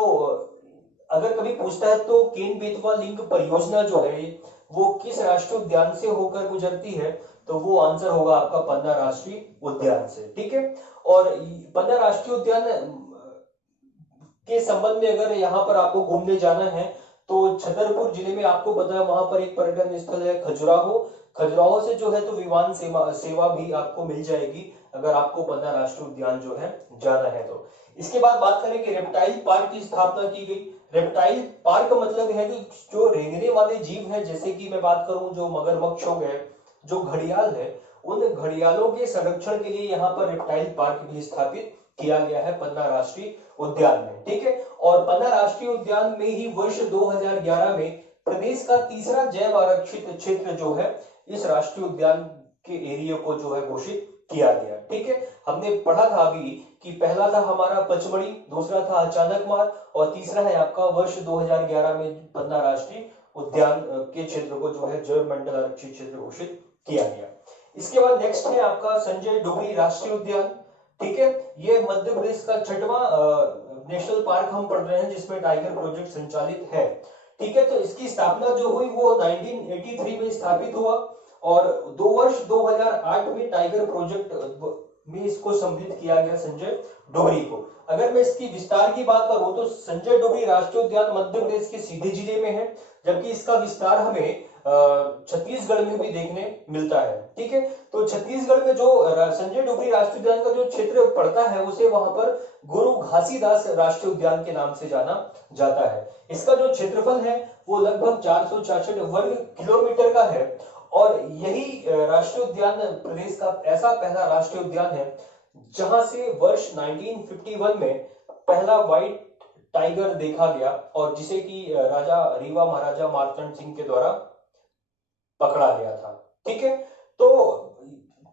अगर कभी पूछता है तो केन बेतवा लिंक परियोजना जो है वो किस राष्ट्रीय उद्यान से होकर गुजरती है, तो वो आंसर होगा आपका पन्ना राष्ट्रीय उद्यान से, ठीक है। और पन्ना राष्ट्रीय उद्यान के संबंध में अगर यहाँ पर आपको घूमने जाना है तो छतरपुर जिले में आपको पता है वहां पर एक पर्यटन स्थल है खजुराहो। खजुराहो से जो है तो विमान सेवा भी आपको मिल जाएगी अगर आपको पन्ना राष्ट्रीय उद्यान जो है जाना है तो। इसके बाद बात करें कि रेप्टाइल पार्क की स्थापना की गई। रेप्टाइल पार्क का मतलब है कि जो रेंगने वाले जीव है, जैसे कि मैं बात करूं जो मगरमच्छ हो गए, जो घड़ियाल है, उन घड़ियालों के संरक्षण के लिए यहाँ पर रेप्टाइल पार्क भी स्थापित किया गया है पन्ना राष्ट्रीय उद्यान में, ठीक है। और पन्ना राष्ट्रीय उद्यान में ही वर्ष 2011 में प्रदेश का तीसरा जैव आरक्षित क्षेत्र जो है इस राष्ट्रीय उद्यान के एरिया को जो है घोषित किया गया, ठीक है। हमने पढ़ा था अभी कि पहला था हमारा पचमढ़ी, दूसरा था अचानकमार और तीसरा है आपका वर्ष 2011 में पन्ना राष्ट्रीय उद्यान के क्षेत्र को जो है जैव मंडल आरक्षित क्षेत्र घोषित किया गया। इसके बाद नेक्स्ट है आपका संजय डोगरी राष्ट्रीय उद्यान, ठीक है। ये मध्य प्रदेश का 6वां नेशनल पार्क हम पढ़ रहे हैं जिसमें टाइगर प्रोजेक्ट संचालित है, ठीक है। तो इसकी स्थापना जो हुई वो 1983 में स्थापित हुआ और 2008 में टाइगर प्रोजेक्ट में इसको सम्मिलित किया गया संजय डोगरी को। अगर मैं इसकी विस्तार की बात करूं तो संजय डोगरी राष्ट्रीय उद्यान मध्य प्रदेश के सीधे जिले में है, जबकि इसका विस्तार हमें छत्तीसगढ़ में भी देखने मिलता है, ठीक है। तो छत्तीसगढ़ में जो संजय डोगरी राष्ट्रीय उद्यान का जो क्षेत्र पड़ता है उसे वहां पर गुरु घासीदास राष्ट्रीय उद्यान के नाम से जाना जाता है। इसका जो क्षेत्रफल है वो लगभग 466 वर्ग किलोमीटर का है और यही राष्ट्रीय उद्यान प्रदेश का ऐसा पहला राष्ट्रीय उद्यान है जहां से वर्ष 1951 में पहला व्हाइट टाइगर देखा गया और जिसे कि राजा रीवा महाराजा मार्तंड सिंह के द्वारा पकड़ा गया था, ठीक है। तो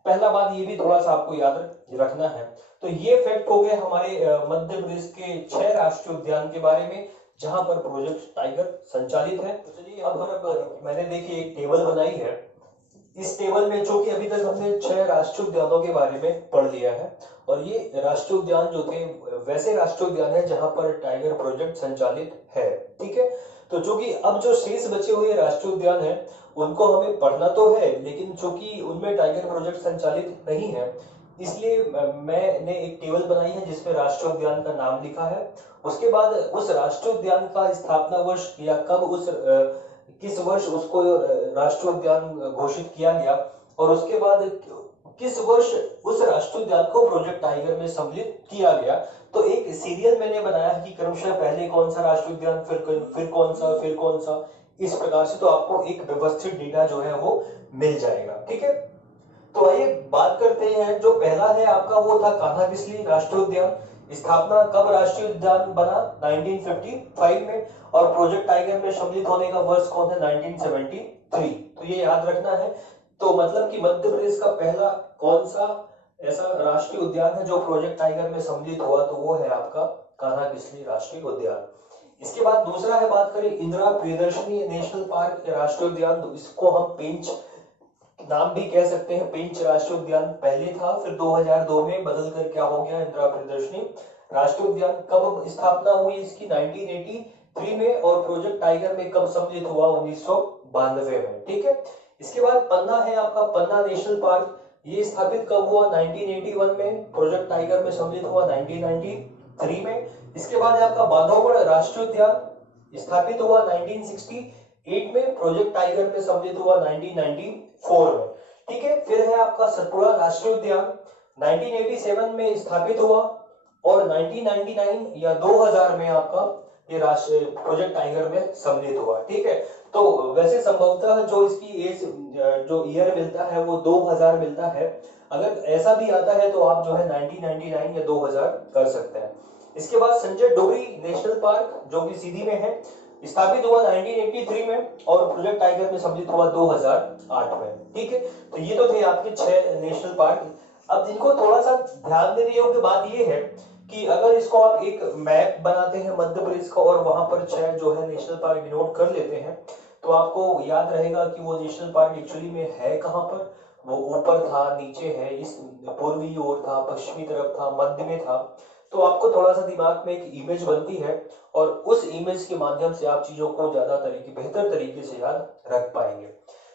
पहला बात ये भी थोड़ा सा आपको याद रखना है। तो ये फैक्ट हो गए हमारे मध्य प्रदेश के 6 राष्ट्रीय उद्यान के बारे में जहां पर प्रोजेक्ट टाइगर संचालित है। तो चलिए अब मैंने देखिए एक टेबल बनाई है। इस टेबल में जो कि अभी तक हमने 6 राष्ट्रीय उद्यानों के बारे में पढ़ लिया है, और ये राष्ट्रीय उद्यान जो थे वैसे राष्ट्रीय उद्यान है जहां पर टाइगर प्रोजेक्ट संचालित है। ठीक है, तो जो कि अब जो शेष बचे हुए राष्ट्रीय उद्यान है उनको हमें पढ़ना तो है, लेकिन चूंकि उनमें टाइगर प्रोजेक्ट संचालित नहीं है, इसलिए मैंने एक टेबल बनाई है जिसमें राष्ट्रीय उद्यान का नाम लिखा है। उसके बाद उस राष्ट्रीय उद्यान का स्थापना वर्ष या कब किस वर्ष उसको राष्ट्रीय उद्यान घोषित किया गया, और उसके बाद किस वर्ष उस राष्ट्रीय उद्यान को प्रोजेक्ट टाइगर में सम्मिलित किया गया। तो एक सीरियल मैंने बनाया कि क्रमशः पहले कौन सा राष्ट्रीय उद्यान, फिर कौन सा, इस प्रकार से तो आपको एक व्यवस्थित डेटा जो है वो मिल जाएगा। ठीक है, तो आइए बात करते हैं। जो पहला है आपका वो था कान्हा किसली राष्ट्रीय उद्यान। स्थापना कब राष्ट्रीय उद्यान बना? 1955 में, और प्रोजेक्ट टाइगर में सम्मिलित होने का वर्ष कौन है? 1973। तो ये याद रखना है। तो मतलब कि मध्य प्रदेश का पहला कौन सा ऐसा राष्ट्रीय उद्यान है जो प्रोजेक्ट टाइगर में सम्मिलित हुआ, तो वो है आपका कान्हा किसली राष्ट्रीय उद्यान। इसके बाद दूसरा है, बात करें इंदिरा प्रियदर्शनी नेशनल पार्क राष्ट्रीय उद्यान, तो इसको हम पेंच नाम भी कह सकते हैं। पेंच राष्ट्रीय उद्यान पहले था, फिर 2002 में बदल कर क्या हो गया? इंदिरा प्रियदर्शनी राष्ट्रीय उद्यान। कब स्थापना हुई इसकी? 1983 में, और प्रोजेक्ट टाइगर में कब सम्मिलित हुआ? 1992 में। ठीक है, इसके बाद पन्ना है आपका, पन्ना नेशनल पार्क। ये स्थापित कब हुआ? 1981 में, प्रोजेक्ट टाइगर में सम्मिलित हुआ 1993 में। इसके बाद है आपका बांधवगढ़ राष्ट्रीय उद्यान, स्थापित हुआ 1968 में, प्रोजेक्ट टाइगर में सम्मिलित हुआ 1994 में। ठीक है, फिर है आपका सतपुड़ा राष्ट्रीय उद्यान, 1987 में स्थापित हुआ, और 1999 या 2000 में आपका ये राष्ट्रीय प्रोजेक्ट टाइगर में सम्मिलित हुआ। ठीक है, तो वैसे संभवतः जो इसकी एज जो ईयर मिलता है वो 2000 मिलता है। अगर ऐसा भी आता है तो आप जो है 1999 या 2000 कर सकते हैं। इसके बाद संजय डोगरी नेशनल पार्क जो कि सीधी में है, स्थापित हुआ 1983 में, और प्रोजेक्ट टाइगर में सम्मिलित हुआ 2008 में। ठीक है, तो ये तो थे आपके 6 नेशनल पार्क। अब इनको थोड़ा सा ध्यान देने योग्य बात ये है कि अगर इसको आप एक मैप बनाते हैं मध्य प्रदेश का, और वहां पर 6 जो है नेशनल पार्क डिनोट कर लेते हैं, तो आपको याद रहेगा कि वो नेशनल पार्क एक्चुअली में है कहां पर। वो ऊपर था, नीचे है, इस पूर्वी ओर था, पश्चिमी तरफ था, मध्य में था। तो आपको थोड़ा सा दिमाग में एक इमेज बनती है, और उस इमेज के माध्यम से आप चीजों को बेहतर तरीके से याद रख पाएंगे।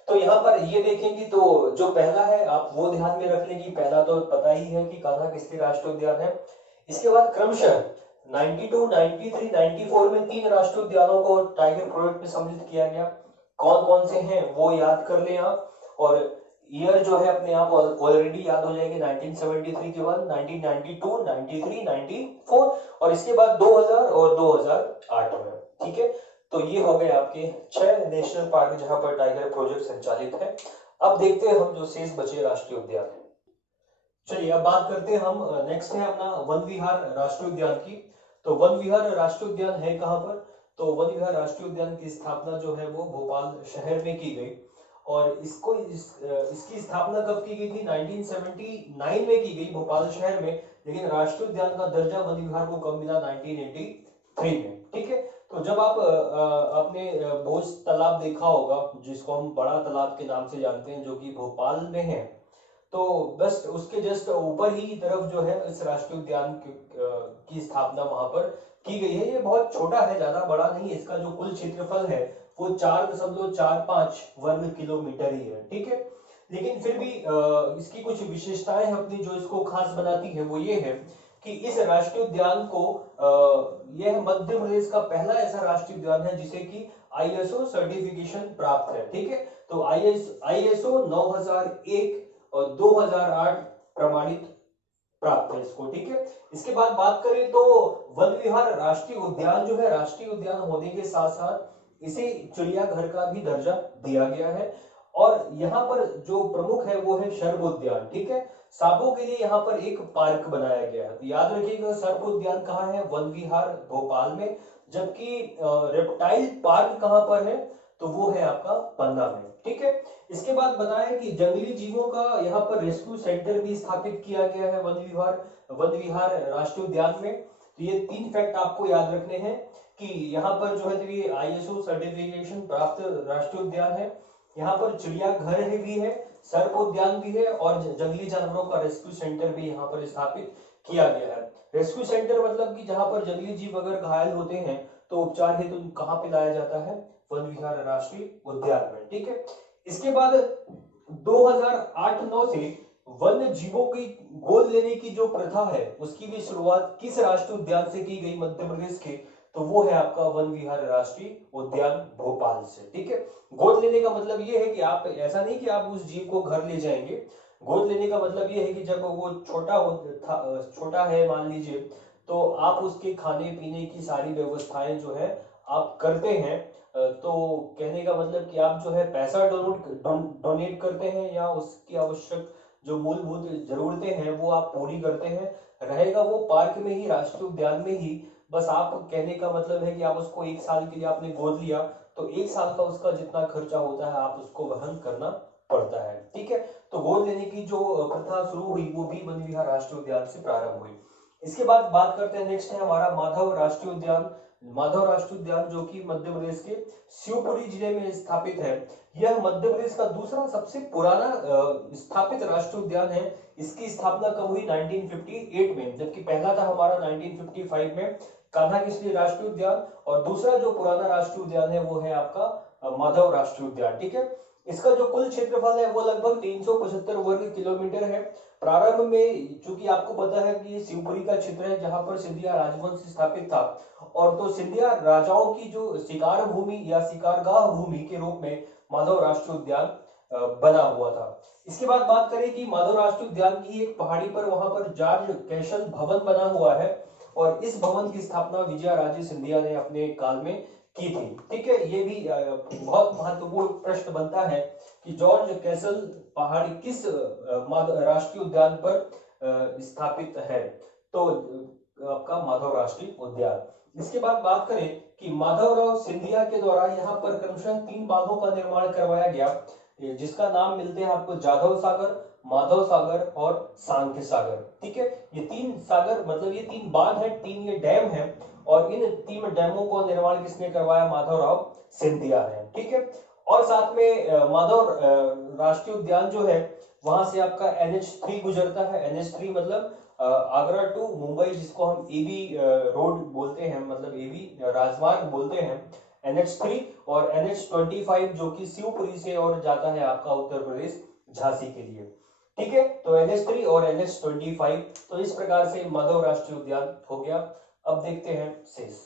तो यहाँ पर ये देखेंगे तो जो पहला है आप वो ध्यान में रख लेंगे। पहला तो पता ही है कि कान्हा किसली राष्ट्रीय उद्यान है। इसके बाद क्रमशः 92, 93, 94 में 3 राष्ट्रीय उद्यानों को टाइगर प्रोजेक्ट में सम्मिलित किया गया। कौन कौन से हैं वो याद कर लें आप, और ईयर जो है अपने आप ऑलरेडी याद हो जाएंगे। 1973 के बाद 1992, 93, 94, और इसके बाद 2000 और 2008 में। ठीक है, तो ये हो गए आपके 6 नेशनल पार्क जहां पर टाइगर प्रोजेक्ट संचालित है। अब देखते हैं हम जो शेष बचे राष्ट्रीय उद्यान है। चलिए अब बात करते हैं हम, नेक्स्ट है अपना वन विहार राष्ट्रीय उद्यान की। तो वन विहार राष्ट्रीय उद्यान है कहां पर? तो वन विहार राष्ट्रीय उद्यान की स्थापना जो है वो भोपाल शहर में की गई, और इसकी स्थापना कब की गई थी? 1979 में की गई भोपाल शहर में, लेकिन राष्ट्रीय उद्यान का दर्जा वन विहार को कब मिला? 1983 में। ठीक है, तो जब आप अपने भोज तालाब देखा होगा, जिसको हम बड़ा तालाब के नाम से जानते हैं, जो कि भोपाल में है, तो बस उसके जस्ट ऊपर ही तरफ जो है इस राष्ट्रीय उद्यान की स्थापना वहां पर की गई है। ये बहुत छोटा है, ज्यादा बड़ा नहीं। इसका जो कुल क्षेत्रफल है वो 4.45 वर्ग किलोमीटर ही है। ठीक है, लेकिन फिर भी इसकी कुछ विशेषताएं हैं अपनी जो इसको खास बनाती है। वो ये है कि इस राष्ट्रीय उद्यान को यह मध्य प्रदेश का पहला ऐसा राष्ट्रीय उद्यान है जिसे कि आईएसओ सर्टिफिकेशन प्राप्त है। ठीक है, तो आईएसओ 9001 और 2008 प्रमाणित प्राप्त है इसको। ठीक है, इसके बाद बात करें तो वन विहार राष्ट्रीय उद्यान जो है, राष्ट्रीय उद्यान होने के साथ साथ इसे चिड़ियाघर का भी दर्जा दिया गया है, और यहाँ पर जो प्रमुख है वो है सर्प उद्यान। ठीक है, सांपों के लिए यहाँ पर एक पार्क बनाया गया है। तो याद रखिएगा सर्प उद्यान कहाँ है? वन विहार भोपाल में। जबकि रेप्टाइल पार्क कहाँ पर है? तो वो है आपका पन्ना में। ठीक है। इसके बाद बताएं कि जंगली जीवों का यहाँ पर रेस्क्यू सेंटर भी स्थापित किया गया है वन विहार राष्ट्रीय उद्यान में। तो ये 3 फैक्ट आपको याद रखने हैं कि यहाँ पर जो है तो ये ISO सर्टिफिकेशन प्राप्त राष्ट्रीय उद्यान है। यहाँ पर चिड़ियाघर भी है, सर्प उद्यान भी है और जंगली जानवरों का रेस्क्यू सेंटर भी यहाँ पर स्थापित किया गया है। रेस्क्यू सेंटर मतलब कि जहाँ पर जंगली जीव अगर घायल होते हैं तो उपचार हेतु तो कहाँ पे लाया जाता है? वन विहार राष्ट्रीय उद्यान में, ठीक है। इसके बाद 2008-9 से वन्य जीवों की गोद लेने की जो प्रथा है उसकी भी शुरुआत किस राष्ट्रीय उद्यान से की गई मध्य प्रदेश के? तो वो है आपका वन विहार राष्ट्रीय उद्यान भोपाल से, ठीक है। गोद लेने का मतलब ये है कि आप ऐसा नहीं कि आप उस जीव को घर ले जाएंगे। गोद लेने का मतलब ये है कि जब वो छोटा है मान लीजिए, तो आप उसके खाने पीने की सारी व्यवस्थाएं जो है आप करते हैं। तो कहने का मतलब कि आप जो है पैसा डोनेट करते हैं या उसकी आवश्यक जो मूलभूत जरूरतें हैं वो आप पूरी करते हैं। रहेगा वो पार्क में ही, राष्ट्रीय उद्यान में ही। बस आप कहने का मतलब है कि आप उसको 1 साल के लिए आपने गोद लिया तो 1 साल का उसका जितना खर्चा होता है आप उसको वहन करना पड़ता है, ठीक है। तो गोद लेने की जो प्रथा शुरू हुई वो भी वन विहार राष्ट्रीय उद्यान से प्रारंभ हुई। इसके बाद बात करते हैं, नेक्स्ट है हमारा माधव राष्ट्रीय उद्यान। माधव राष्ट्रीय उद्यान जो कि मध्य प्रदेश के शिवपुरी जिले में स्थापित है। यह मध्य प्रदेश का दूसरा सबसे पुराना स्थापित राष्ट्रीय उद्यान है। इसकी स्थापना कब हुई? 1958 में, जबकि पहला था हमारा 1955 में कान्हा किसली राष्ट्रीय उद्यान, और दूसरा जो पुराना राष्ट्रीय उद्यान है वो है आपका माधव राष्ट्रीय उद्यान, ठीक है। इसका जो कुल क्षेत्रफल है वो लगभग 375 वर्ग किलोमीटर है। प्रारंभ में चूंकि आपको पता है कि ये शिवपुरी का क्षेत्र है जहां पर सिंधिया राजवंश स्थापित था, और तो सिंधिया राजाओं की जो शिकार भूमि या शिकारगाह भूमि के रूप में माधव राष्ट्रीय उद्यान बना हुआ था। इसके बाद बात करें कि माधव राष्ट्रीय उद्यान की एक पहाड़ी पर वहां पर जॉर्ज कैसल भवन बना हुआ है, और इस भवन की स्थापना विजया राजे सिंधिया ने अपने काल में की थी, ठीक है। ये भी बहुत महत्वपूर्ण प्रश्न बनता है कि जॉर्ज कैसल पहाड़ किस राष्ट्रीय उद्यान पर स्थापित है? तो आपका माधव राष्ट्रीय उद्यान। इसके बाद बात करें कि माधवराव सिंधिया के द्वारा यहाँ पर क्रमशः 3 बांधों का निर्माण करवाया गया, जिसका नाम मिलते हैं आपको जाधव सागर, माधव सागर और सांख्य सागर, ठीक है। ये 3 सागर मतलब ये 3 बांध है, 3 ये डैम है, और इन 3 डैमों को निर्माण किसने करवाया? माधवराव सिंधिया ने, ठीक है। और साथ में माधव राष्ट्रीय उद्यान जो है वहां से आपका NH3 गुजरता है। NH3 मतलब आगरा टू मुंबई, जिसको हम AB रोड बोलते हैं, मतलब AB राजमार्ग बोलते हैं, NH3 और NH25 जो कि शिवपुरी से और जाता है आपका उत्तर प्रदेश झांसी के लिए, ठीक है। तो NH3 और NH25, तो इस प्रकार से माधव राष्ट्रीय उद्यान हो गया। अब देखते हैं शेष।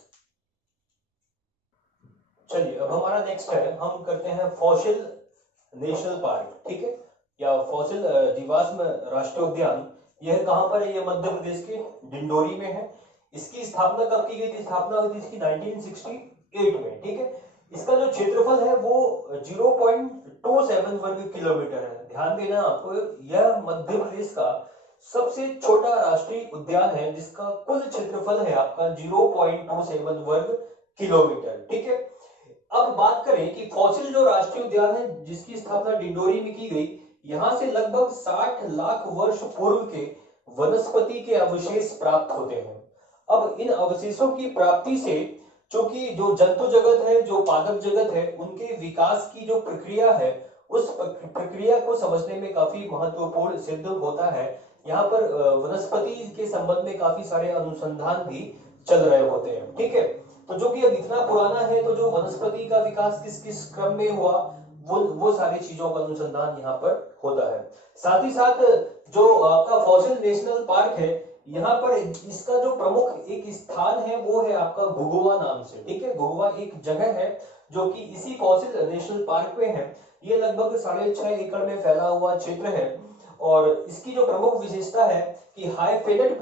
चलिए अब हमारा नेक्स्ट है, हम करते हैं फॉसिल नेशनल पार्क, ठीक है, या फॉसिल जीवाश्म राष्ट्रीय उद्यान। यह कहां पर है? यह मध्य प्रदेश के डिंडोरी में है। इसकी स्थापना कब की गई थी? स्थापना हुई थी इसकी 1968 में, ठीक है। इसका जो क्षेत्रफल है वो 0.27 वर्ग किलोमीटर है। ध्यान देना आपको, यह मध्य प्रदेश का सबसे छोटा राष्ट्रीय उद्यान है जिसका कुल क्षेत्रफल है आपका 0.27 वर्ग किलोमीटर, ठीक है। अब बात करें कि फॉसिल जो राष्ट्रीय उद्यान है जिसकी स्थापना डिंडोरी में की गई, यहां से लगभग 60 लाख वर्ष पूर्व के वनस्पति के अवशेष प्राप्त होते हैं। अब इन अवशेषों की प्राप्ति से चूंकि जो जंतु जगत है, जो पादप जगत है, उनके विकास की जो प्रक्रिया है उस प्रक्रिया को समझने में काफी महत्वपूर्ण सिद्ध होता है। यहाँ पर वनस्पति के संबंध में काफी सारे अनुसंधान भी चल रहे होते हैं, ठीक है। तो जो कि अब इतना पुराना है, तो जो वनस्पति का विकास किस किस क्रम में हुआ वो सारी चीजों का अनुसंधान यहाँ पर होता है। साथ ही साथ जो आपका फॉसिल नेशनल पार्क है, यहाँ पर इसका जो प्रमुख एक स्थान है वो है आपका घुघुआ नाम से, ठीक है। घुघुआ एक जगह है जो कि इसी फॉसिल नेशनल पार्क में है। ये लगभग 6.5 एकड़ में फैला हुआ क्षेत्र है, और इसकी जो प्रमुख विशेषता है कि हाइफेनेट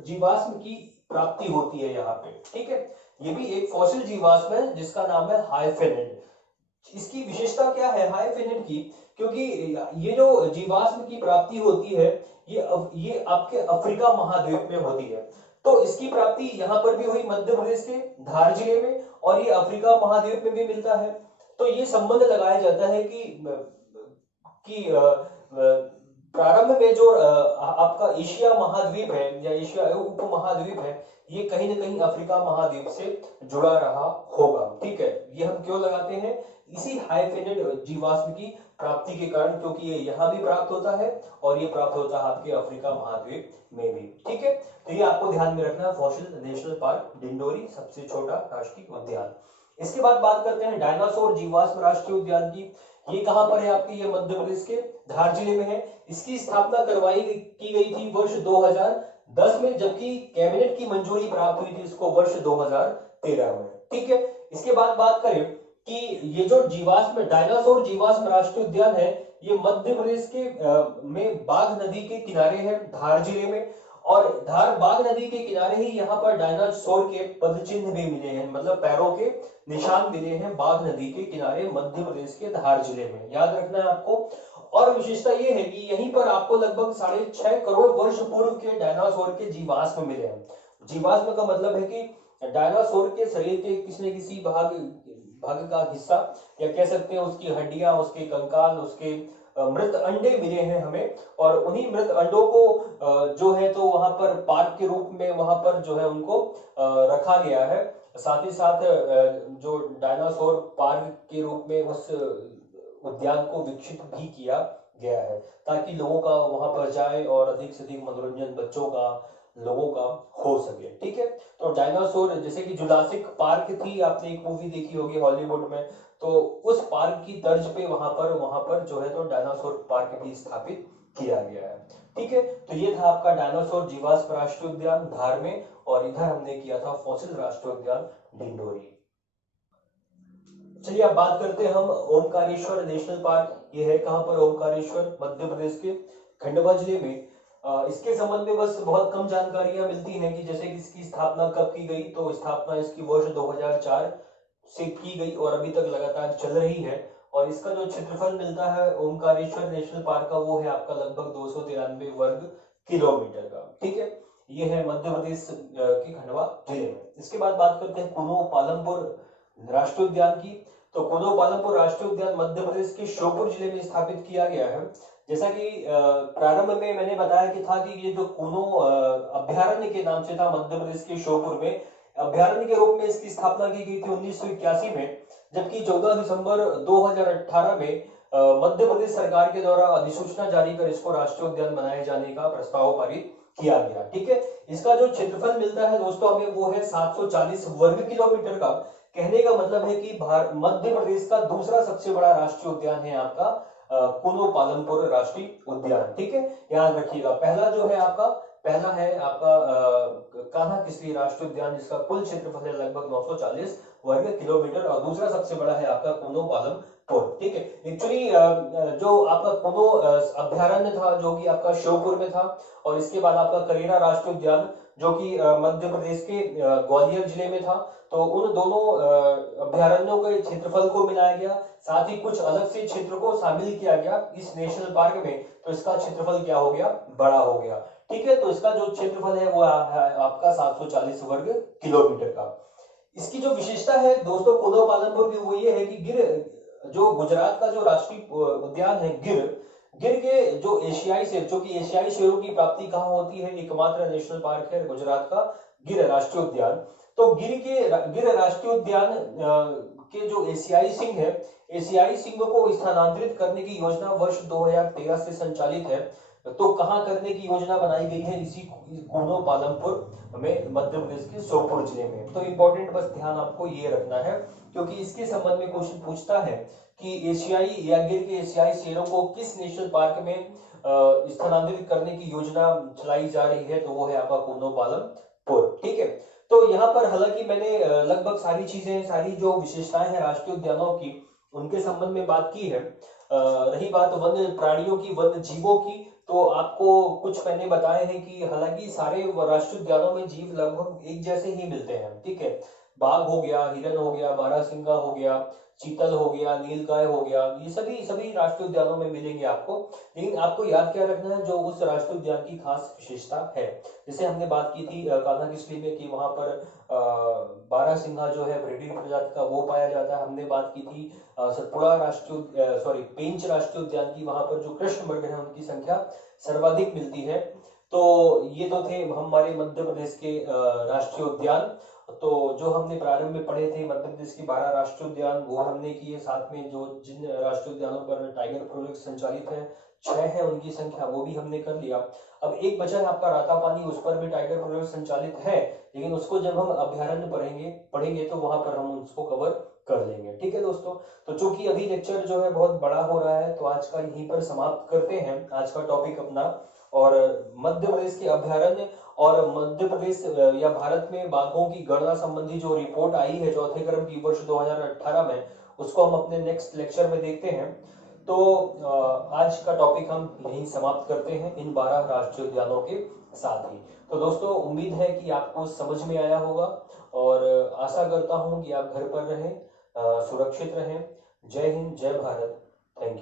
जीवाश्म की प्राप्ति होती है यहाँ पे, ठीक है। ये भी एक फॉसिल जीवाश्म है जिसका नाम है हाइफेनेट। इसकी विशेषता क्या है हाइफेनेट की? क्योंकि ये जो जीवाश्म की प्राप्ति होती है ये आपके अफ्रीका महाद्वीप में होती है। तो इसकी प्राप्ति यहाँ पर भी हुई मध्य प्रदेश के धार जिले में, और ये अफ्रीका महाद्वीप में भी मिलता है। तो ये संबंध लगाया जाता है कि प्रारंभ में जो आपका एशिया महाद्वीप है या एशिया उप महाद्वीप है, ये कहीं ना कहीं अफ्रीका महाद्वीप से जुड़ा रहा होगा। ठीक है, ये हम क्यों लगाते हैं? इसी हाइफेनेट जीवाश्म की प्राप्ति के कारण, क्योंकि ये यहाँ भी प्राप्त होता है और ये प्राप्त होता है आपके अफ्रीका महाद्वीप में भी। ठीक है, तो ये आपको ध्यान में रखना है। फॉसिल नेशनल पार्क डिंडोरी सबसे छोटा राष्ट्रीय उद्यान। इसके बाद बात करते हैं डायनासोर जीवाश्म राष्ट्रीय उद्यान की। ये कहां पर है आपके? ये मध्य प्रदेश के धार जिले में है। इसकी स्थापना की गई थी वर्ष 2010 में, जबकि कैबिनेट की मंजूरी प्राप्त हुई थी इसको वर्ष 2013 में। ठीक है, इसके बाद बात करें कि ये जो जीवाश्म डायनासोर जीवाश्म राष्ट्रीय उद्यान है, ये मध्य प्रदेश के में बाघ नदी के किनारे है, धार जिले में। और धार बाघ नदी के किनारे ही यहाँ पर डायनासोर के पदचिन्ह भी मिले हैं, मतलब पैरों के निशान मिले हैं बाघ नदी के किनारे मध्य प्रदेश के धार जिले में। याद रखना है आपको। और विशेषता ये है कि यहीं पर आपको लगभग 6.5 करोड़ वर्ष पूर्व के डायनासोर के जीवाश्म मिले हैं। जीवाश्म का मतलब है कि डायनासोर के शरीर के किसी न किसी भाग का हिस्सा, या कह सकते हैं उसकी हड्डियां, उसके कंकाल, उसके मृत अंडे मिले हैं हमें। और उन्हीं मृत अंडों को जो है तो वहां पर पार्क के रूप में वहां पर जो है उनको रखा गया है। साथ ही साथ जो डायनासोर पार्क के रूप में उस उद्यान को विकसित भी किया गया है, ताकि लोगों का वहां पर जाए और अधिक से अधिक मनोरंजन बच्चों का, लोगों का हो सके। ठीक है, तो डायनासोर जैसे कि जुरासिक पार्क थी, आपने एक मूवी देखी होगी हॉलीवुड में, तो उस पार्क की तर्ज पे वहां पर जो है तो डायनासोर पार्क भी स्थापित किया गया है। ठीक है, तो ये था आपका डायनासोर जीवाश्म राष्ट्रीय उद्यान धार में, और इधर हमने किया था फॉसिल राष्ट्रीय उद्यान डिंडोरी। चलिए अब बात करते हैं हम ओमकारेश्वर नेशनल पार्क। ये है कहां पर? ओमकारेश्वर मध्य प्रदेश के खंडवा जिले में। इसके संबंध में बस बहुत कम जानकारियां मिलती हैं कि जैसे कि इसकी स्थापना कब की गई, तो स्थापना इसकी वर्ष 2004 से की गई और अभी तक लगातार चल रही है। और इसका जो क्षेत्रफल मिलता है ओमकारेश्वर नेशनल पार्क का, वो है आपका लगभग 293 वर्ग किलोमीटर का। ठीक है, ये है मध्य प्रदेश के खंडवा जिले में। इसके बाद बात करते हैं कुनो पालमपुर राष्ट्रीय उद्यान की। तो कुनो पालमपुर राष्ट्रीय उद्यान मध्य प्रदेश के श्योपुर जिले में स्थापित किया गया है। जैसा कि प्रारंभ में मैंने बताया कि था कि ये जो कुनो अभ्यारण्य के नाम से था, मध्य प्रदेश के श्योपुर में अभ्यारण्य के रूप में इसकी स्थापना की गई थी 1981 में, जबकि 14 दिसंबर 2018 में मध्य प्रदेश सरकार के द्वारा अधिसूचना जारी कर इसको राष्ट्रीय उद्यान बनाए जाने का प्रस्ताव पारित किया गया। ठीक है, इसका जो क्षेत्रफल मिलता है दोस्तों हमें, वो है 740 वर्ग किलोमीटर का। कहने का मतलब है कि मध्य प्रदेश का दूसरा सबसे बड़ा राष्ट्रीय उद्यान है आपका कुनो पालमपुर राष्ट्रीय उद्यान। ठीक है, याद रखिएगा। पहला है आपका कान्हा किसली राष्ट्रीय उद्यान, जिसका कुल क्षेत्रफल है लगभग 940 वर्ग किलोमीटर, और दूसरा सबसे बड़ा है आपका कुनो पालमपुर। ठीक है, एक्चुअली जो आपका कुनो अभ्यारण्य था जो कि आपका श्योपुर में था, और इसके बाद आपका करेरा राष्ट्रीय उद्यान जो कि मध्य प्रदेश के ग्वालियर जिले में था, तो उन दोनों अभ्यारण्यों के क्षेत्रफल को मिलाया गया, साथ ही कुछ अलग से क्षेत्र को शामिल किया गया इस नेशनल पार्क में, तो इसका क्षेत्रफल क्या हो गया? बड़ा हो गया। ठीक है, तो इसका जो क्षेत्रफल है वो है आपका 740 वर्ग किलोमीटर का। इसकी जो विशेषता है दोस्तों कुनो पालमपुर की, वो ये है कि गिर जो गुजरात का जो राष्ट्रीय उद्यान है गिर के जो एशियाई शेर, जो कि एशियाई शेरों की प्राप्ति कहाँ होती है, एकमात्र नेशनल पार्क है गुजरात का गिर राष्ट्रीय उद्यान। तो गिर राष्ट्रीय उद्यान के जो एशियाई सिंह है, एशियाई सिंह को स्थानांतरित करने की योजना वर्ष 2013 से संचालित है। तो कहां करने की योजना बनाई गई है? इसी कुनो पालमपुर में मध्य प्रदेश के श्योपुर जिले में। तो इंपॉर्टेंट बस ध्यान आपको ये रखना है, क्योंकि इसके संबंध में क्वेश्चन पूछता है कि एशियाई या गिर के एशियाई शेरों को किस नेशनल पार्क में स्थानांतरित करने की योजना चलाई जा रही है, तो वो है आपका कुनो पालमपुर। ठीक है, तो यहाँ पर हालांकि मैंने लगभग सारी चीजें, सारी जो विशेषताएं हैं राष्ट्रीय उद्यानों की, उनके संबंध में बात की है। रही बात वन्य प्राणियों की, वन्य जीवों की, तो आपको कुछ मैंने बताए हैं कि हालांकि सारे राष्ट्रीय उद्यानों में जीव लगभग एक जैसे ही मिलते हैं। ठीक है, बाघ हो गया, हिरन हो गया, बारहसिंगा हो गया, चीतल हो गया, नीलगाय हो गया, ये सभी सभी राष्ट्रीय उद्यानों में मिलेंगे आपको। लेकिन आपको याद क्या रखना है, जो उस राष्ट्रीय उद्यान की खास विशेषता है। जैसे हमने बात की थी कान्हा किसली में कि वहां पर बारहसिंगा जो है ब्रीडिंग प्रजाति का वो पाया जाता है। हमने बात की थी सतपुड़ा राष्ट्रीय सॉरी पेंच राष्ट्रीय उद्यान की, वहां पर जो कृष्ण मृग है उनकी संख्या सर्वाधिक मिलती है। तो ये तो थे हमारे मध्य प्रदेश के राष्ट्रीय उद्यान। तो जो हमने प्रारंभ में पढ़े थे मध्य प्रदेश के 12 राष्ट्रीय उद्यान वो हमने किए, साथ में जो जिन राष्ट्रीय उद्यानों पर टाइगर प्रोजेक्ट संचालित है 6 है उनकी संख्या वो भी हमने कर लिया। अब एक बचा है आपका रातापानी, उस पर भी टाइगर प्रोजेक्ट संचालित है, लेकिन उसको जब हम अभ्यारण्य पढ़ेंगे तो वहां पर हम उसको कवर कर लेंगे। ठीक है दोस्तों, तो चूंकि अभी लेक्चर जो है बहुत बड़ा हो रहा है तो आज का यहीं पर समाप्त करते हैं आज का टॉपिक अपना। और मध्य प्रदेश के अभ्यारण्य और मध्य प्रदेश या भारत में बाघों की गणना संबंधी जो रिपोर्ट आई है चौथे क्रम की वर्ष 2018 में, उसको हम अपने नेक्स्ट लेक्चर में देखते हैं। तो आज का टॉपिक हम यहीं समाप्त करते हैं इन 12 राष्ट्रीय उद्यानों के साथ ही। तो दोस्तों उम्मीद है कि आपको समझ में आया होगा और आशा करता हूं कि आप घर पर रहें, सुरक्षित रहें। जय हिंद, जय भारत, थैंक यू।